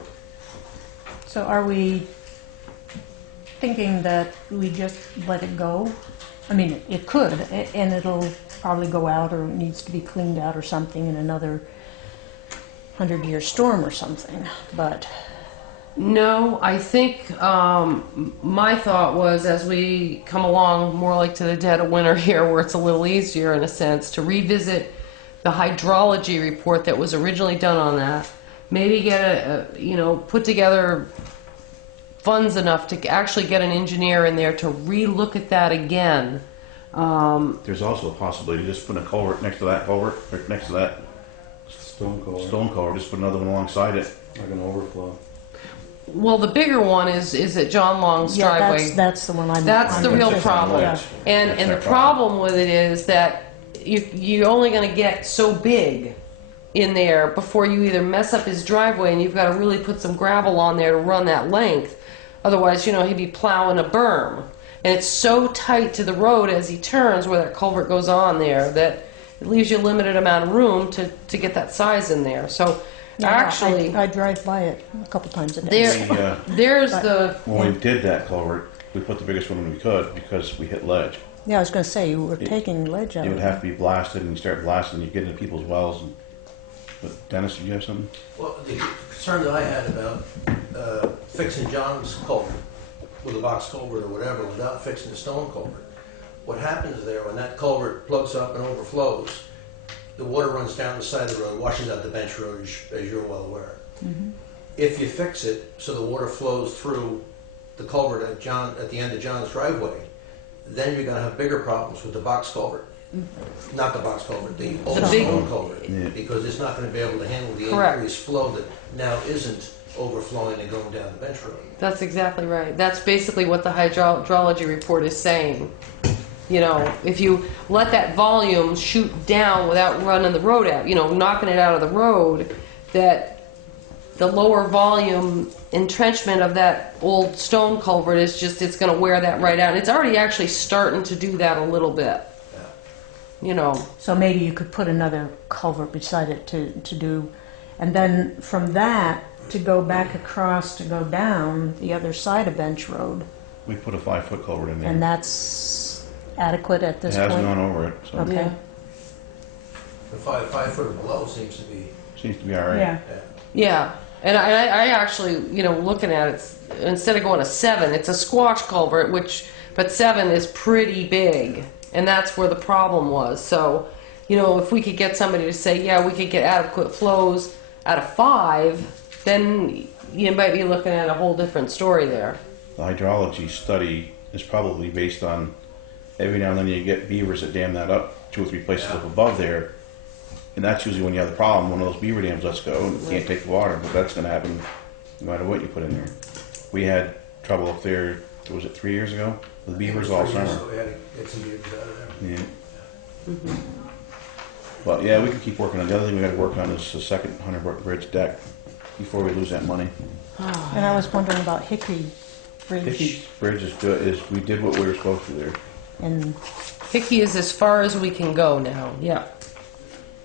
so are we thinking that we just let it go? I mean, it could, and it'll probably go out or it needs to be cleaned out or something in another 100-year storm or something, but No, I think my thought was as we come along more like to the dead of winter here where it's a little easier in a sense to revisit the hydrology report that was originally done on that. Maybe get put together funds enough to actually get an engineer in there to re-look at that again. There's also a possibility to just put a culvert next to that culvert, or next to that Stone culvert, stone culvert, just put another one alongside it. like an overflow. Well, the bigger one is at John Long's yeah, driveway. that's the one I'm. That's the real Just problem. Yeah. And That's the our problem with it is that you're only going to get so big in there before you either mess up his driveway and you've got to really put some gravel on there to run that length. Otherwise, he'd be plowing a berm. And it's so tight to the road as he turns where that culvert goes on there that it leaves you a limited amount of room to get that size in there. So Yeah, actually, I drive by it a couple times a day. there, We, there's But- the... when we did that culvert, we put the biggest one we could because we hit ledge. Yeah, I was going to say, you were taking ledge out It of would it. have to be blasted, and you start blasting, you get into people's wells. But Dennis, did you have something? Well, the concern that I had about fixing John's culvert with a box culvert or whatever without fixing the stone culvert, what happens there when that culvert plugs up and overflows, the water runs down the side of the road, washes out the bench road, as you're well aware. If you fix it so the water flows through the culvert at the end of John's driveway, then you're going to have bigger problems with the box culvert. Not the box culvert, the old The big- stone culvert, Yeah. because it's not going to be able to handle the Correct. increased flow that now isn't overflowing and going down the bench road. That's exactly right. That's basically what the hydrology report is saying. If you let that volume shoot down without running the road out, knocking it out of the road, that the lower volume entrenchment of that old stone culvert is it's going to wear that right out. It's already actually starting to do that a little bit. So maybe you could put another culvert beside it to do, and then from that, to go back across to go down the other side of Bench Road, We put a 5-foot culvert in there. and that's adequate at It this hasn't point? gone over it, so Okay. The 5 foot or below seems to be, it seems to be all right. Yeah, Yeah. And I actually, looking at it, instead of going to 7, it's a squash culvert, but 7 is pretty big. And that's where the problem was. So, if we could get somebody to say, yeah, we could get adequate flows out of 5, then you might be looking at a whole different story there. The hydrology study is probably based on every now and then you get beavers that dam that up 2 or 3 places up above there, and that's usually when you have the problem. One of those beaver dams lets go and you can't take the water, but that's going to happen no matter what you put in there. We had trouble up there. Was it 3 years ago? The beavers all summer. So we had to get some beavers out of there. Yeah. But yeah, we can keep working on. The other thing we got to work on is the second Hunter Brook Bridge deck before we lose that money. And I was wondering about Hickory Bridge. Hickey Bridge is good. We did what we were supposed to there. And Hickey is as far as we can go now. Yeah.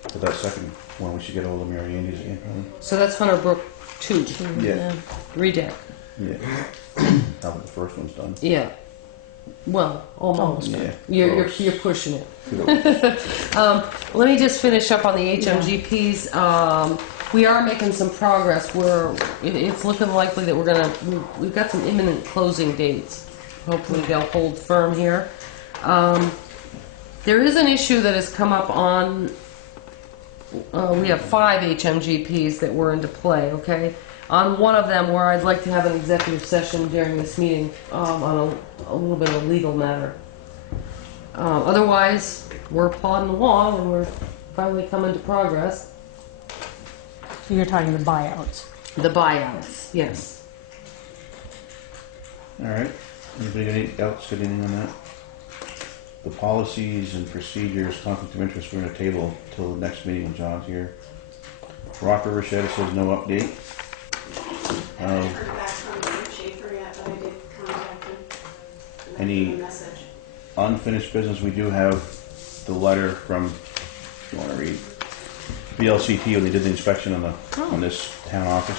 But that second one, we should get a hold of Mary Andy's again. Probably. So that's Hunter Brook 2. Yeah. Redeck. Yeah. Now that the first one's done. Yeah. Well, almost. Yeah. You're pushing it. Let me just finish up on the HMGPs. We are making some progress. It's looking likely that we've got some imminent closing dates. Hopefully they'll hold firm here. There is an issue that has come up on, we have 5 HMGPs that were into play, okay? On one of them where I'd like to have an executive session during this meeting on a little bit of a legal matter. Otherwise, we're plodding along and we're finally coming to progress. so you're talking the buyouts. The buyouts, yes. All right. Anybody got any else got anything on that? The policies and procedures, conflict of interest, we're going to table till the next meeting when John's here. Rock River Shed says no update. I haven't heard back from Dave Schaefer yet, but I did contact him. And I Any- gave him a message. Unfinished business, we do have the letter from, if you want to read, VLCT when they did the inspection on this town office.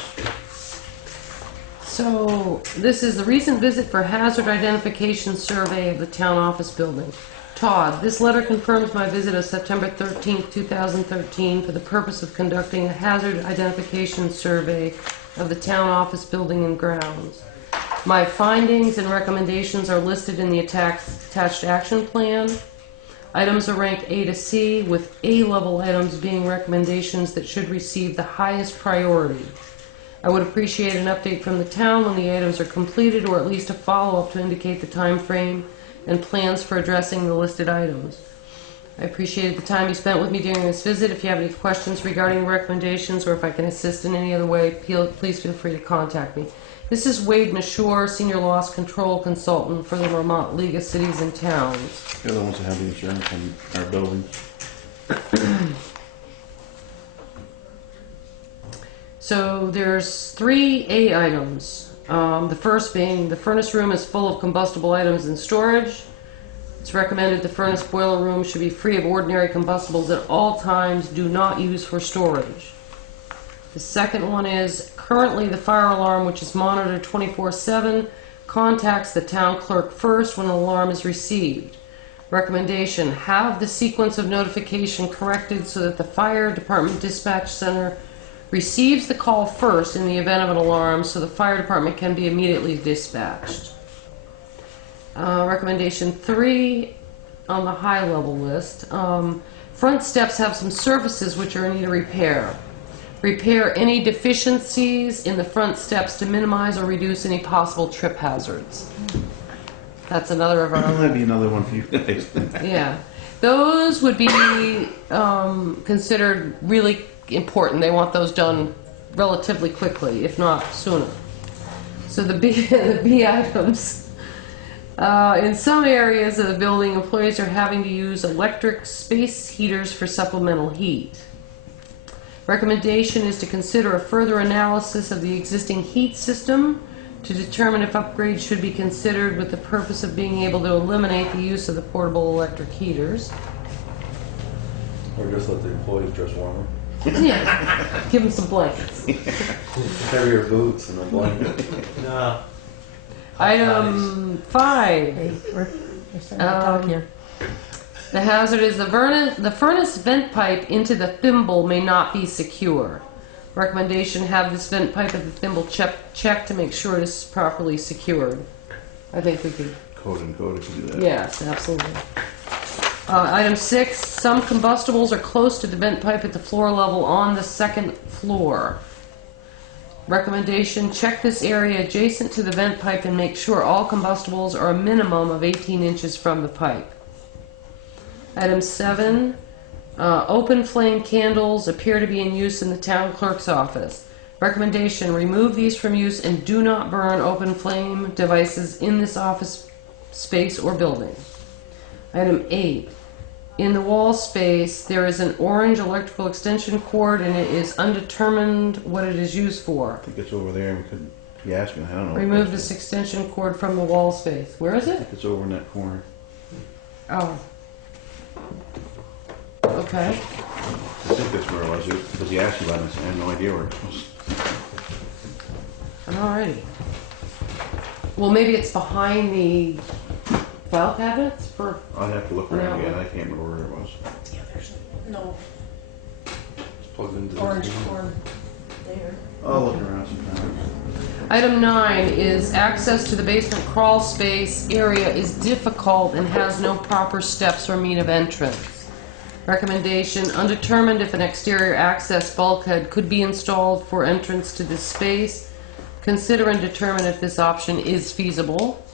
So, this is the recent visit for hazard identification survey of the town office building. Todd, this letter confirms my visit of September 13th, 2013 for the purpose of conducting a hazard identification survey of the town office building and grounds. My findings and recommendations are listed in the attached action plan. Items are ranked A to C, with A-level items being recommendations that should receive the highest priority. I would appreciate an update from the town when the items are completed, or at least a follow-up to indicate the time frame and plans for addressing the listed items. I appreciated the time you spent with me during this visit. If you have any questions regarding the recommendations, or if I can assist in any other way, please feel free to contact me. This is Wade Mashore, Senior Loss Control Consultant for the Vermont League of Cities and Towns. They're the ones that have the insurance on our buildings. So there's 3 A items. The first being the furnace room is full of combustible items in storage. It's recommended the furnace boiler room should be free of ordinary combustibles at all times. Do not use for storage. The second one is currently the fire alarm, which is monitored 24/7, contacts the town clerk first when an alarm is received. Recommendation, have the sequence of notification corrected so that the fire department dispatch center receives the call first in the event of an alarm, so the fire department can be immediately dispatched. Recommendation 3 on the high level list. Front steps have some surfaces which are in need of repair. Repair any deficiencies in the front steps to minimize or reduce any possible trip hazards. That's another of our That'd be another one for you guys. yeah. Those would be considered really important. They want those done relatively quickly, if not sooner. So the B items. In some areas of the building, employees are having to use electric space heaters for supplemental heat. Recommendation is to consider a further analysis of the existing heat system to determine if upgrades should be considered with the purpose of being able to eliminate the use of the portable electric heaters. Or just let the employees dress warmer. Yeah, give them some blankets. Heavier boots and a blanket. No. Item 5. Hey, we're starting to talk here. The hazard is the furnace vent pipe into the thimble may not be secure. Recommendation, have this vent pipe at the thimble checked to make sure it is properly secured. I think we could. Code and code if you do that. Yes, absolutely. Item 6, some combustibles are close to the vent pipe at the floor level on the second floor. Recommendation, check this area adjacent to the vent pipe and make sure all combustibles are a minimum of 18 inches from the pipe. Item 7, open flame candles appear to be in use in the town clerk's office. Recommendation, remove these from use and do not burn open flame devices in this office space or building. Item 8, in the wall space there is an orange electrical extension cord and it is undetermined what it is used for. I think it's over there. We could, you asked me, I don't know. Remove this extension cord from the wall space. Where is I it? think it's over in that corner. Oh. Okay. I think that's where it was, because he asked me about it, I had no idea where it was. Alrighty. Well, maybe it's behind the file cabinets for. I'd have to look around No. again, I can't remember where it was. Yeah, there's no It's plugged into the orange TV. cord there. I'll look around sometime. Item 9 is access to the basement crawl space area is difficult and has no proper steps or means of entrance. Recommendation, undetermined if an exterior access bulkhead could be installed for entrance to this space. Consider and determine if this option is feasible.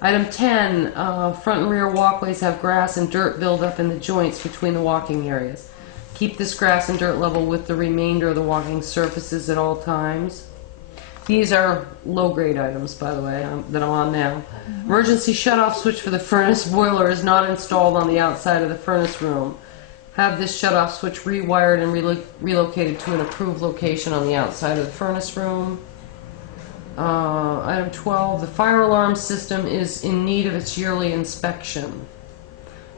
Item 10, front and rear walkways have grass and dirt buildup in the joints between the walking areas. Keep this grass and dirt level with the remainder of the walking surfaces at all times. These are low-grade items, by the way, that I'm on now. Emergency shut-off switch for the furnace boiler is not installed on the outside of the furnace room. Have this shut-off switch rewired and relocated to an approved location on the outside of the furnace room. Item 12, the fire alarm system is in need of its yearly inspection.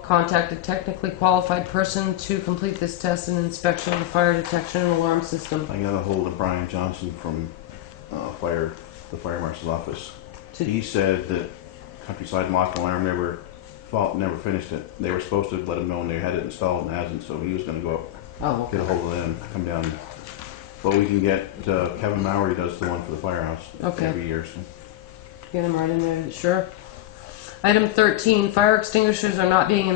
Contact a technically qualified person to complete this test and inspection of the fire detection and alarm system. I got a hold of Brian Johnson from the fire marshal's office. He said that Countryside Mock Alarm never finished it. They were supposed to let him know when they had it installed and hasn't, so he was going to go up, get a hold of them, come down. But we can get Kevin Maury does the one for the firehouse every year. So. Get them right in there, sure. Item 13, fire extinguishers are not being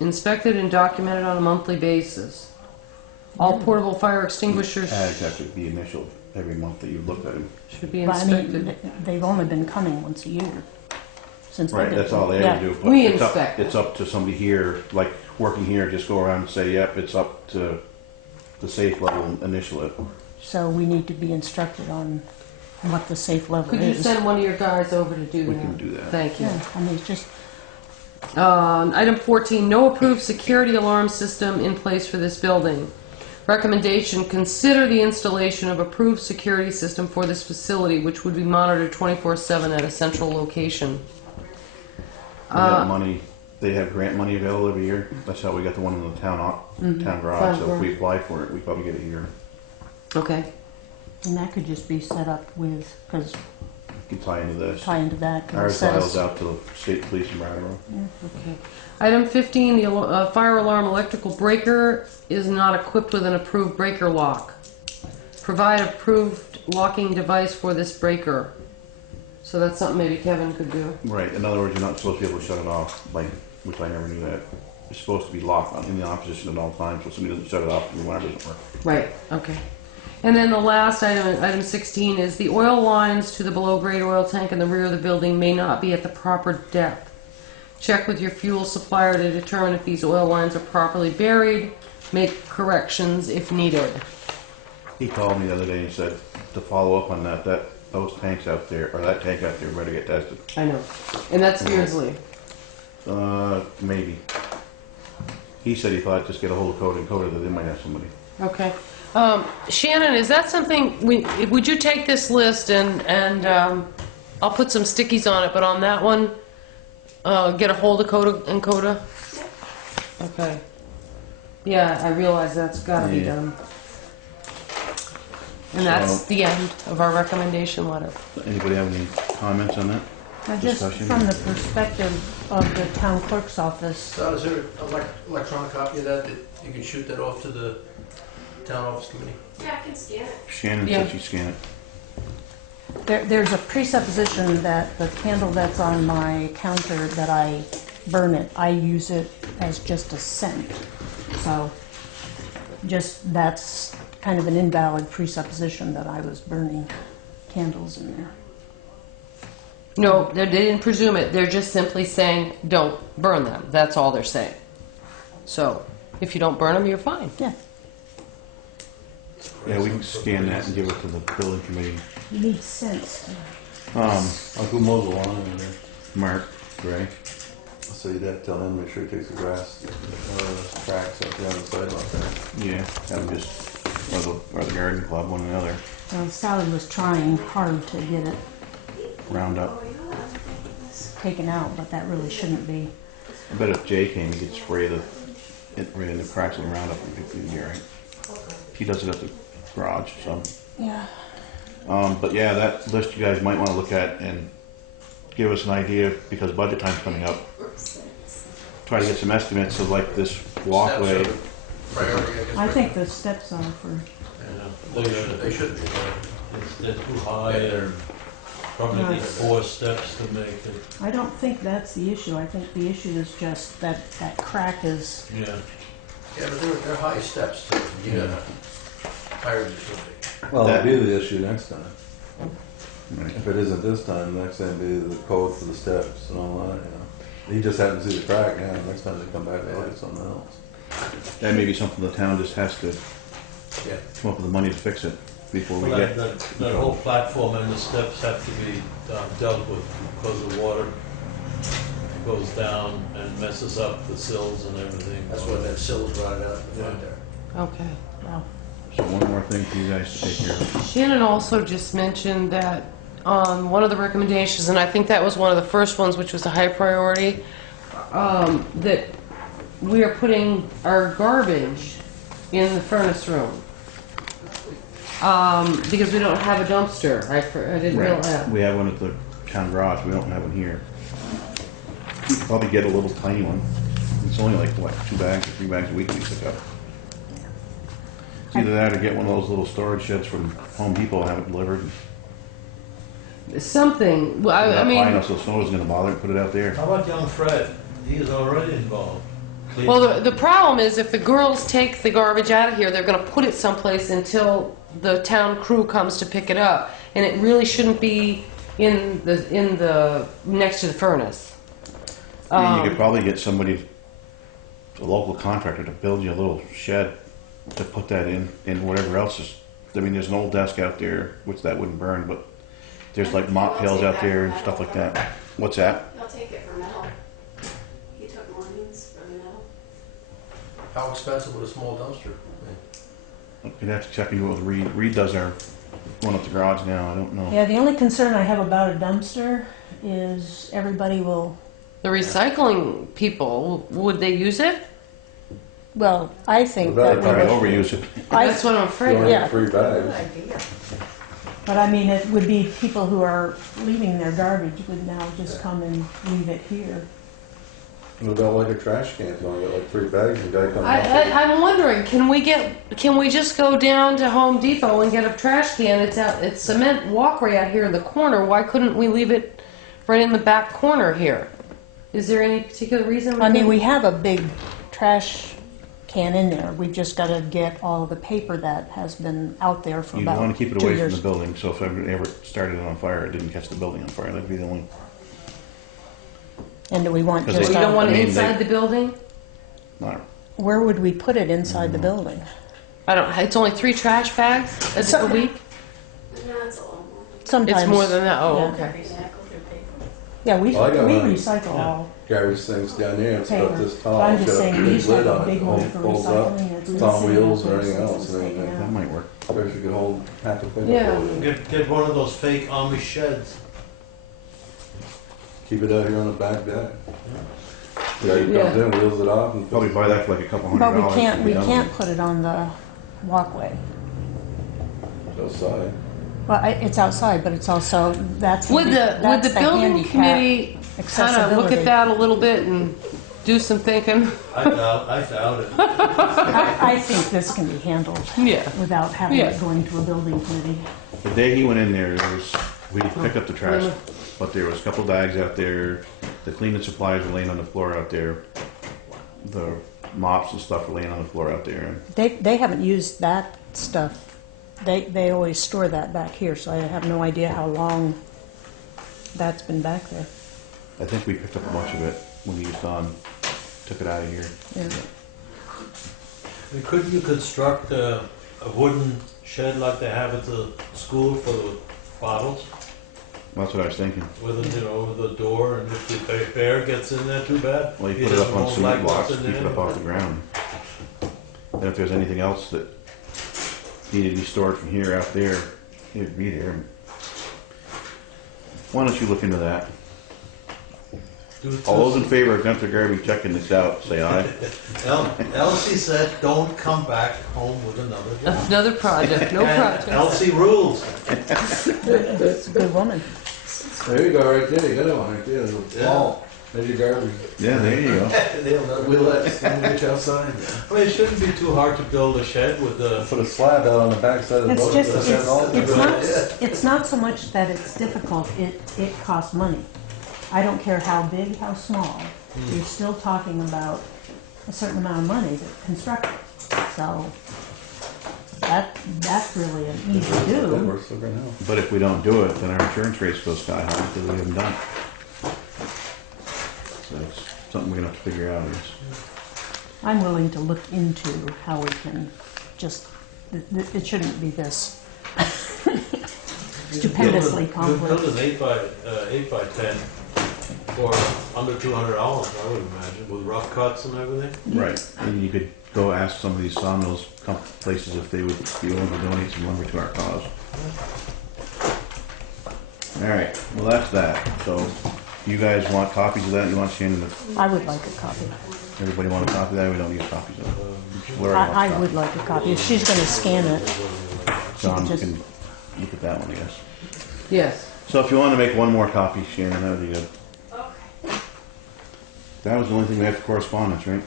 inspected and documented on a monthly basis. All portable fire extinguishers Tags have to be initialed every month that you looked at them. should be But I inspected. mean, they've only been coming once a year since Right, they that's all they yeah. ever do. But We it's inspect it. It's up to somebody here, like working here, just go around and say, yep, it's up to the safe level and initial it. So we need to be instructed on what the safe level Could you is. send one of your guys over to do We that? can do that. Thank you. Yeah, I mean, it's just, Item 14, no approved security alarm system in place for this building. Recommendation, consider the installation of approved security system for this facility, which would be monitored 24/7 at a central location. We got money, they have grant money available every year. That's how we got the one in the town garage. So if we apply for it, we probably get it here. Okay. and that could just be set up with, because You can tie into this. tie into that. 'cause it Ours says- dials out to the state police in Brattleboro. Okay. Item 15, the fire alarm electrical breaker is not equipped with an approved breaker lock. Provide approved locking device for this breaker. So that's something maybe Kevin could do. Right, in other words, you're not supposed to be able to shut it off, like, which I never knew that. It's supposed to be locked in the opposition at all times, so somebody doesn't shut it off and the wire doesn't work. Right, okay. And then the last item, item 16, is the oil lines to the below-grade oil tank in the rear of the building may not be at the proper depth. Check with your fuel supplier to determine if these oil lines are properly buried. Make corrections if needed. He called me the other day and said to follow up on that those tanks out there, or that tank out there, better get tested. I know. And that's Beardsley. Maybe. He said he thought just get a hold of Coda that they might have somebody. Okay. Shannon, is that something, would you take this list and I'll put some stickies on it, but on that one, get a hold of Coda? Okay. Yeah, I realize that's gotta be Yeah. done. And that's So- the end of our recommendation letter. Anybody have any comments on that? Just Discussion? from the perspective of the town clerk's office, Don, is there an electronic copy of that you can shoot that off to the town office committee? Yeah, I can scan it. Shannon Yeah. said she'd scan it. there's a presupposition that the candle that's on my counter, that I burn it, I use it as just a scent. So, just, that's kind of an invalid presupposition that I was burning candles in there. No, they didn't presume it. They're just simply saying, don't burn them. That's all they're saying. So, if you don't burn them, you're fine. Yeah, Yeah, we can scan that and give it to the building committee. you need sense. Like who mows the lawn in there? Mark, Gray. So you'd have to tell him to make sure he takes the grass, tracks up there on the sidewalk there. Yeah, have them just, or the garden club, one or the other, Well, Sally was trying hard to get it round up. taken out, but that really shouldn't be. I bet if Jay came, he could spray it right in the cracks of the roundup and pick the year, right? He does it at the garage, so. Yeah. But yeah, that list you guys might want to look at and give us an idea, because budget time's coming up. Try to get some estimates of like this walkway. Steps are priority, I guess. I think the steps are for, They should be. They're too high, and probably need 4 steps to make it, I don't think that's the issue. I think the issue is just that crack is, yeah. Yeah, but they're high steps, too. You gotta higher than it should be. Well, that'll be the issue next time. Right. If it isn't this time, next time be the code for the steps and all that, you know. You just happen to see the crack now, next time they come back, they look at something else. That may be something the town just has to Yeah. come up with the money to fix it before we Well, get. that whole platform and the steps have to be dealt with because the water goes down and messes up the sills and everything. That's why that sill's rotted out in the front there. Okay. well, So one more thing for you guys to take care of. Shannon also just mentioned that one of the recommendations, and I think that was one of the first ones, which was a high priority, that we are putting our garbage in the furnace room. Because we don't have a dumpster. I didn't realize that. We have one at the town garage, we don't have one here. We could probably get a little tiny one. It's only like, what, 2 bags or 3 bags a week we pick up. It's either that or get one of those little storage sheds from Home Depot and have it delivered. Something. Well, I Without mean, buying us, so snow is gonna bother, put it out there. How about young Fred? He is already involved. well, the problem is if the girls take the garbage out of here, they're going to put it someplace until the town crew comes to pick it up, and it really shouldn't be in the next to the furnace. You could probably get somebody, a local contractor, to build you a little shed to put that in, and whatever else is. I mean, there's an old desk out there, which that wouldn't burn, but there's like mop pails out there and stuff like that. What's that? He'll take it for metal. He took mornings for the metal. How expensive would a small dumpster be? You'd have to check into it with Reed. Reed does our one at the garage now. I don't know. yeah, the only concern I have about a dumpster is everybody will, The recycling people, would they use it? well, I think Well, that They we probably would. overuse it. That's what I'm You afraid only of. get 3 bags. But I mean, it would be people who are leaving their garbage would now just come and leave it here. What about like a trash can? You only got like 3 bags, and the guy comes I'm wondering, can we just go down to Home Depot and get a trash can? It's cement walkway out here in the corner. Why couldn't we leave it right in the back corner here? Is there any particular reason? I mean, we have a big trash can in there. We've just got to get all the paper that has been out there for You'd about want to keep it 2 away from years. the building, so if ever started it on fire, it didn't catch the building on fire. That'd be the only. And do we want 'Cause So just you don't a, want it I mean, inside the building? Not, where would we put it inside the building? I don't. It's only 3 trash bags a So- week. No, it's a little more. Sometimes. It's more than that. Oh, yeah. okay. Recycle through paper. Yeah, we Well, I got one. recycle all garbage things down there. It's paper. about this But tall. I'm It's just got a saying, big these lid have a on it. big one for Folds up. recycling. It's It's on sitting wheels out or there, anything so else. it's And taken anything. that out. might work. Especially could hold half a finger. Yeah. full of it. Get one of those fake army sheds. Keep it out here on the back deck. The guy who Yeah. comes in, wheels it off, and Probably buy that for like a couple $100. But we and be done with can't put it on the walkway. puts it outside. Well, it's outside, but it's also, that's Would that's the building handicap committee kind of look accessibility. at that a little bit and do some thinking? I doubt it. I think this can be handled Yeah. without having Yeah. it going to a building committee. The day he went in there, we picked up the trash, but there was a couple bags out there. The cleaning supplies were laying on the floor out there. The mops and stuff were laying on the floor out there. They haven't used that stuff, they always store that back here, so I have no idea how long that's been back there. I think we picked up a bunch of it when we used on, took it out of here. Yeah. Couldn't you construct a wooden shed like they have at the school for the bottles? That's what I was thinking. With a, with a door, and if the bear gets in there, too bad. Well, you He put it up doesn't on want cement black blocks, rocks in keep it there. up off the ground. And if there's anything else that needed to be stored from here out there, it'd be there. Why don't you look into that? All those in favor of Gunther Garvey checking this out, say aye. Elsie said, don't come back home with another job. Another project, no And project. Elsie rules. It's a good woman. There you go, right there. You got it one right there. It's small. There's your garbage. Yeah, there you go. They'll never We'll get you outside. I mean, it shouldn't be too hard to build a shed with a. Put a slab out on the back side of the It's boat. just, That's all. it's not so much that it's difficult, it costs money. I don't care how big, how small, you're still talking about a certain amount of money to construct it. So, that's really an easy That do. works so good now. But if we don't do it, then our insurance rates go sky high because we haven't done it. So it's something we're gonna have to figure out, I guess. I'm willing to look into how we can just, it shouldn't be this stupendously You build complex. an 8x10 for under $200, I would imagine, with rough cuts and everything. Right. And you could go ask some of these sawmills places if they would be willing to donate some lumber to our cause. All right. Well, that's that. So, you guys want copies of that? You want Shannon to? I would like a copy. Everybody want a copy of that? We don't need copies of it. Laura wants I a would like a copy. If she's gonna scan it, John just- can look at that one, I guess. Yes. So if you want to make one more copy, Shannon, that would be good. Okay. That was the only thing we had for correspondence, right?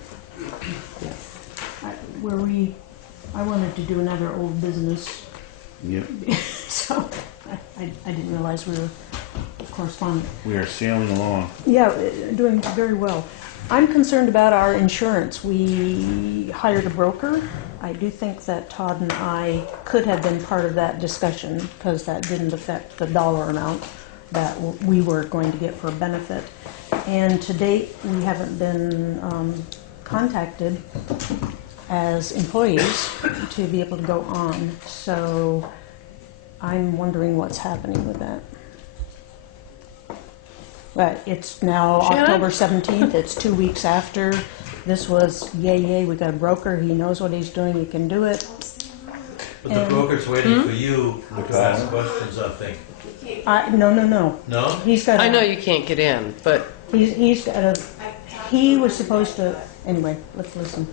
I wanted to do another old business, Yep. so I didn't realize we were corresponding. We are sailing along. Yeah, doing very well. I'm concerned about our insurance. We hired a broker. I do think that Todd and I could have been part of that discussion because that didn't affect the dollar amount that we were going to get for a benefit. And to date, we haven't been contacted as employees to be able to go on. So I'm wondering what's happening with that. But it's now Shannon? October 17th, it's 2 weeks after. This was yay, we got a broker, he knows what he's doing, he can do it. But the And- broker's waiting for you to ask questions, I think. No. No? He's got I know you can't get in, but he's got a, he was supposed to, anyway, let's listen.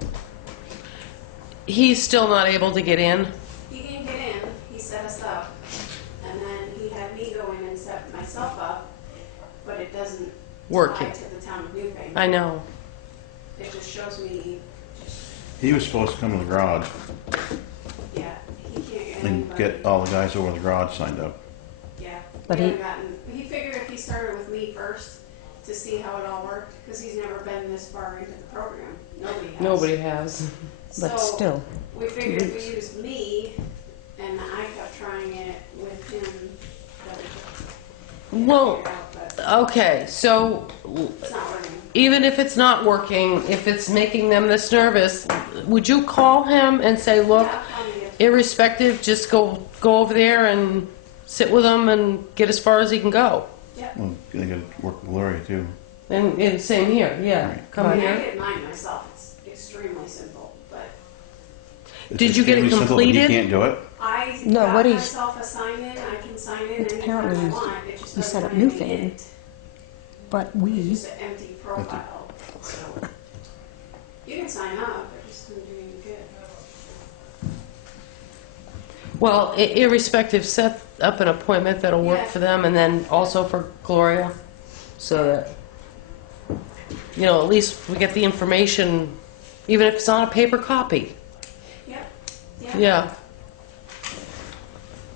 he's still not able to get in. He didn't get in, he set us up, and then he had me go in and set myself up, but it doesn't Working. tie to the town of Newfane. I know. It just shows me, He was supposed to come to the garage yeah, he can't get and anybody. get all the guys over the garage signed up. Yeah, But we he- haven't gotten, he figured if he started with me first to see how it all worked, because he's never been this far into the program. Nobody has. Nobody has. But So, still, we figured if we used me, and I kept trying it with him, that we could Well, figure it out, but okay, so it's not working. even if it's not working, if it's making them this nervous, would you call him and say, look, Yeah, I'll call you. irrespective, just go over there and sit with him and get as far as he can go? Yep. Well, they got to work with Gloria too. And same here, yeah. Right. Come I here. did mine myself, it's extremely simple, but It's Did you get it extremely simple, but completed? He can't do it. I No, got what he's- myself a sign in, I can sign in anytime Apparently I he's- want, it just he doesn't set up let me Newfane. edit. but It's we, just an empty profile, so. You can sign up, it just doesn't do any good. Well, irrespective, set up an appointment that'll work Yeah. for them and then also for Gloria, so that, you know, at least we get the information, even if it's on a paper copy. Yep, Yeah.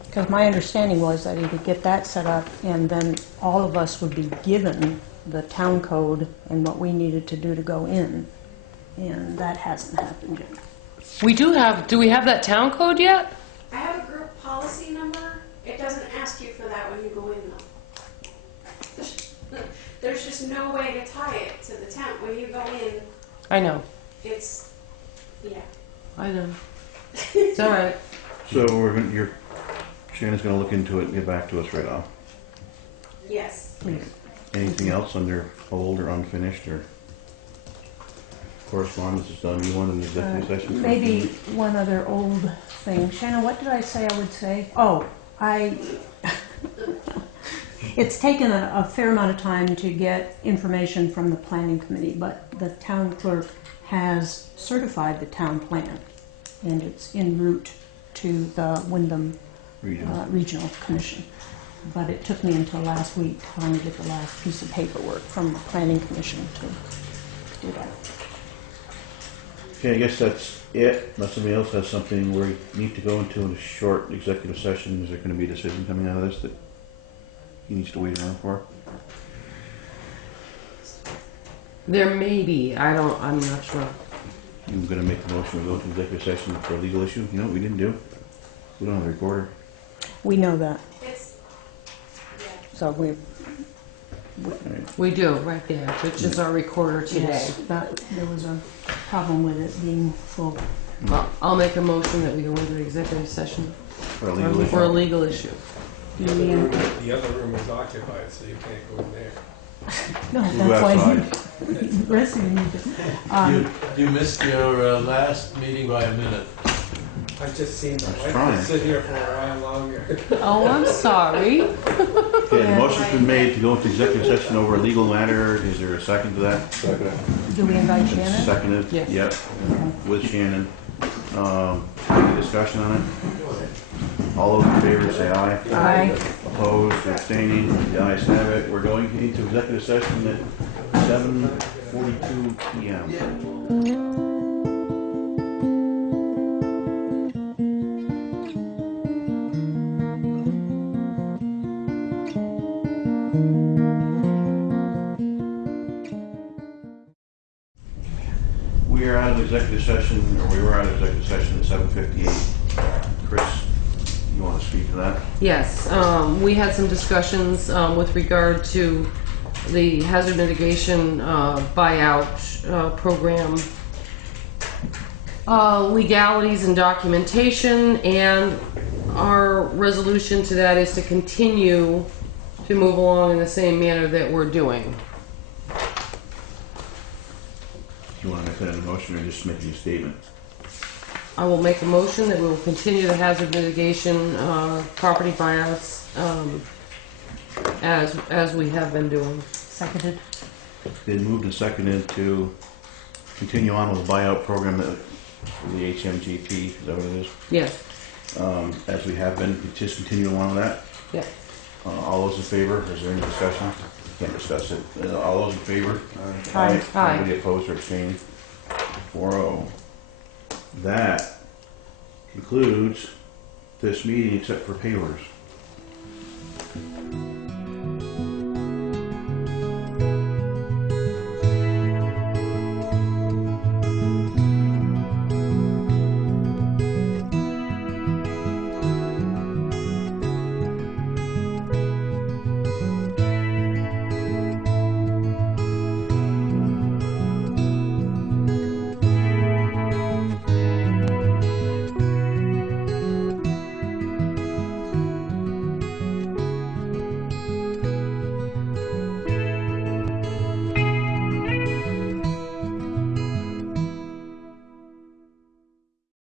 because my understanding was that he could get that set up and then all of us would be given the town code and what we needed to do to go in. And that hasn't happened yet. We do we have that town code yet? I have a group policy number. It doesn't ask you for that when you go in though. There's just no way to tie it to the town. When you go in, I know. it's, yeah. I know. It's all right. So Shannon's gonna look into it and get back to us right off. Yes. Please. Anything else under old or unfinished or correspondence is done? You want an executive session? Maybe one other old thing. Shannon, what did I say I would say? Oh, it's taken a fair amount of time to get information from the planning committee, but the town clerk has certified the town plan, and it's en route to the Wyndham Regional Commission. But it took me until last week to finally get the last piece of paperwork from the planning commission to do that. Okay, I guess that's it. Unless somebody else has something we need to go into in a short executive session, is there going to be a decision coming out of this that he needs to wait around for? There may be. I'm not sure. I'm going to make the motion to go into executive session for a legal issue. You know what we didn't do? We don't have a recorder. We know that, It's, yeah. so we. We do, right there, which is our recorder today. Yes, that, there was a problem with it being full. I'll make a motion that we go into executive session For a legal issue. for a legal issue. The other room is occupied, so you can't go in there. No, We'll that's go why outside. the rest of you need to. You missed your last meeting by a minute. I've just seen the I was wife trying. sit here for a while longer. Oh, I'm sorry. Okay, the motion's been made to go into executive session over a legal matter. Is there a second to that? Second. Do we invite It's Shannon? seconded? Yes. Yep, with Shannon. Any discussion on it? All those in favor say aye. Aye. Opposed or abstaining? The ayes have it. We're going into executive session at 7:42 p.m. We are out of executive session, or we were out of executive session at 7:58. Chris, you want to speak to that? Yes, we had some discussions with regard to the hazard mitigation buyout program, legalities and documentation, and our resolution to that is to continue to move along in the same manner that we're doing. Do you want to make that in a motion or just making a statement? I will make a motion that we will continue the hazard mitigation property buyouts as we have been doing. Seconded. Been moved and seconded to continue on with the buyout program that for the HMGP, is that what it is? Yes. As we have been, just continue along with that. Yeah. All those in favor? Is there any discussion? Can't discuss it. All those in favor? Aye. Aye. Anybody opposed or abstaining? 4-0. That concludes this meeting except for payrolls.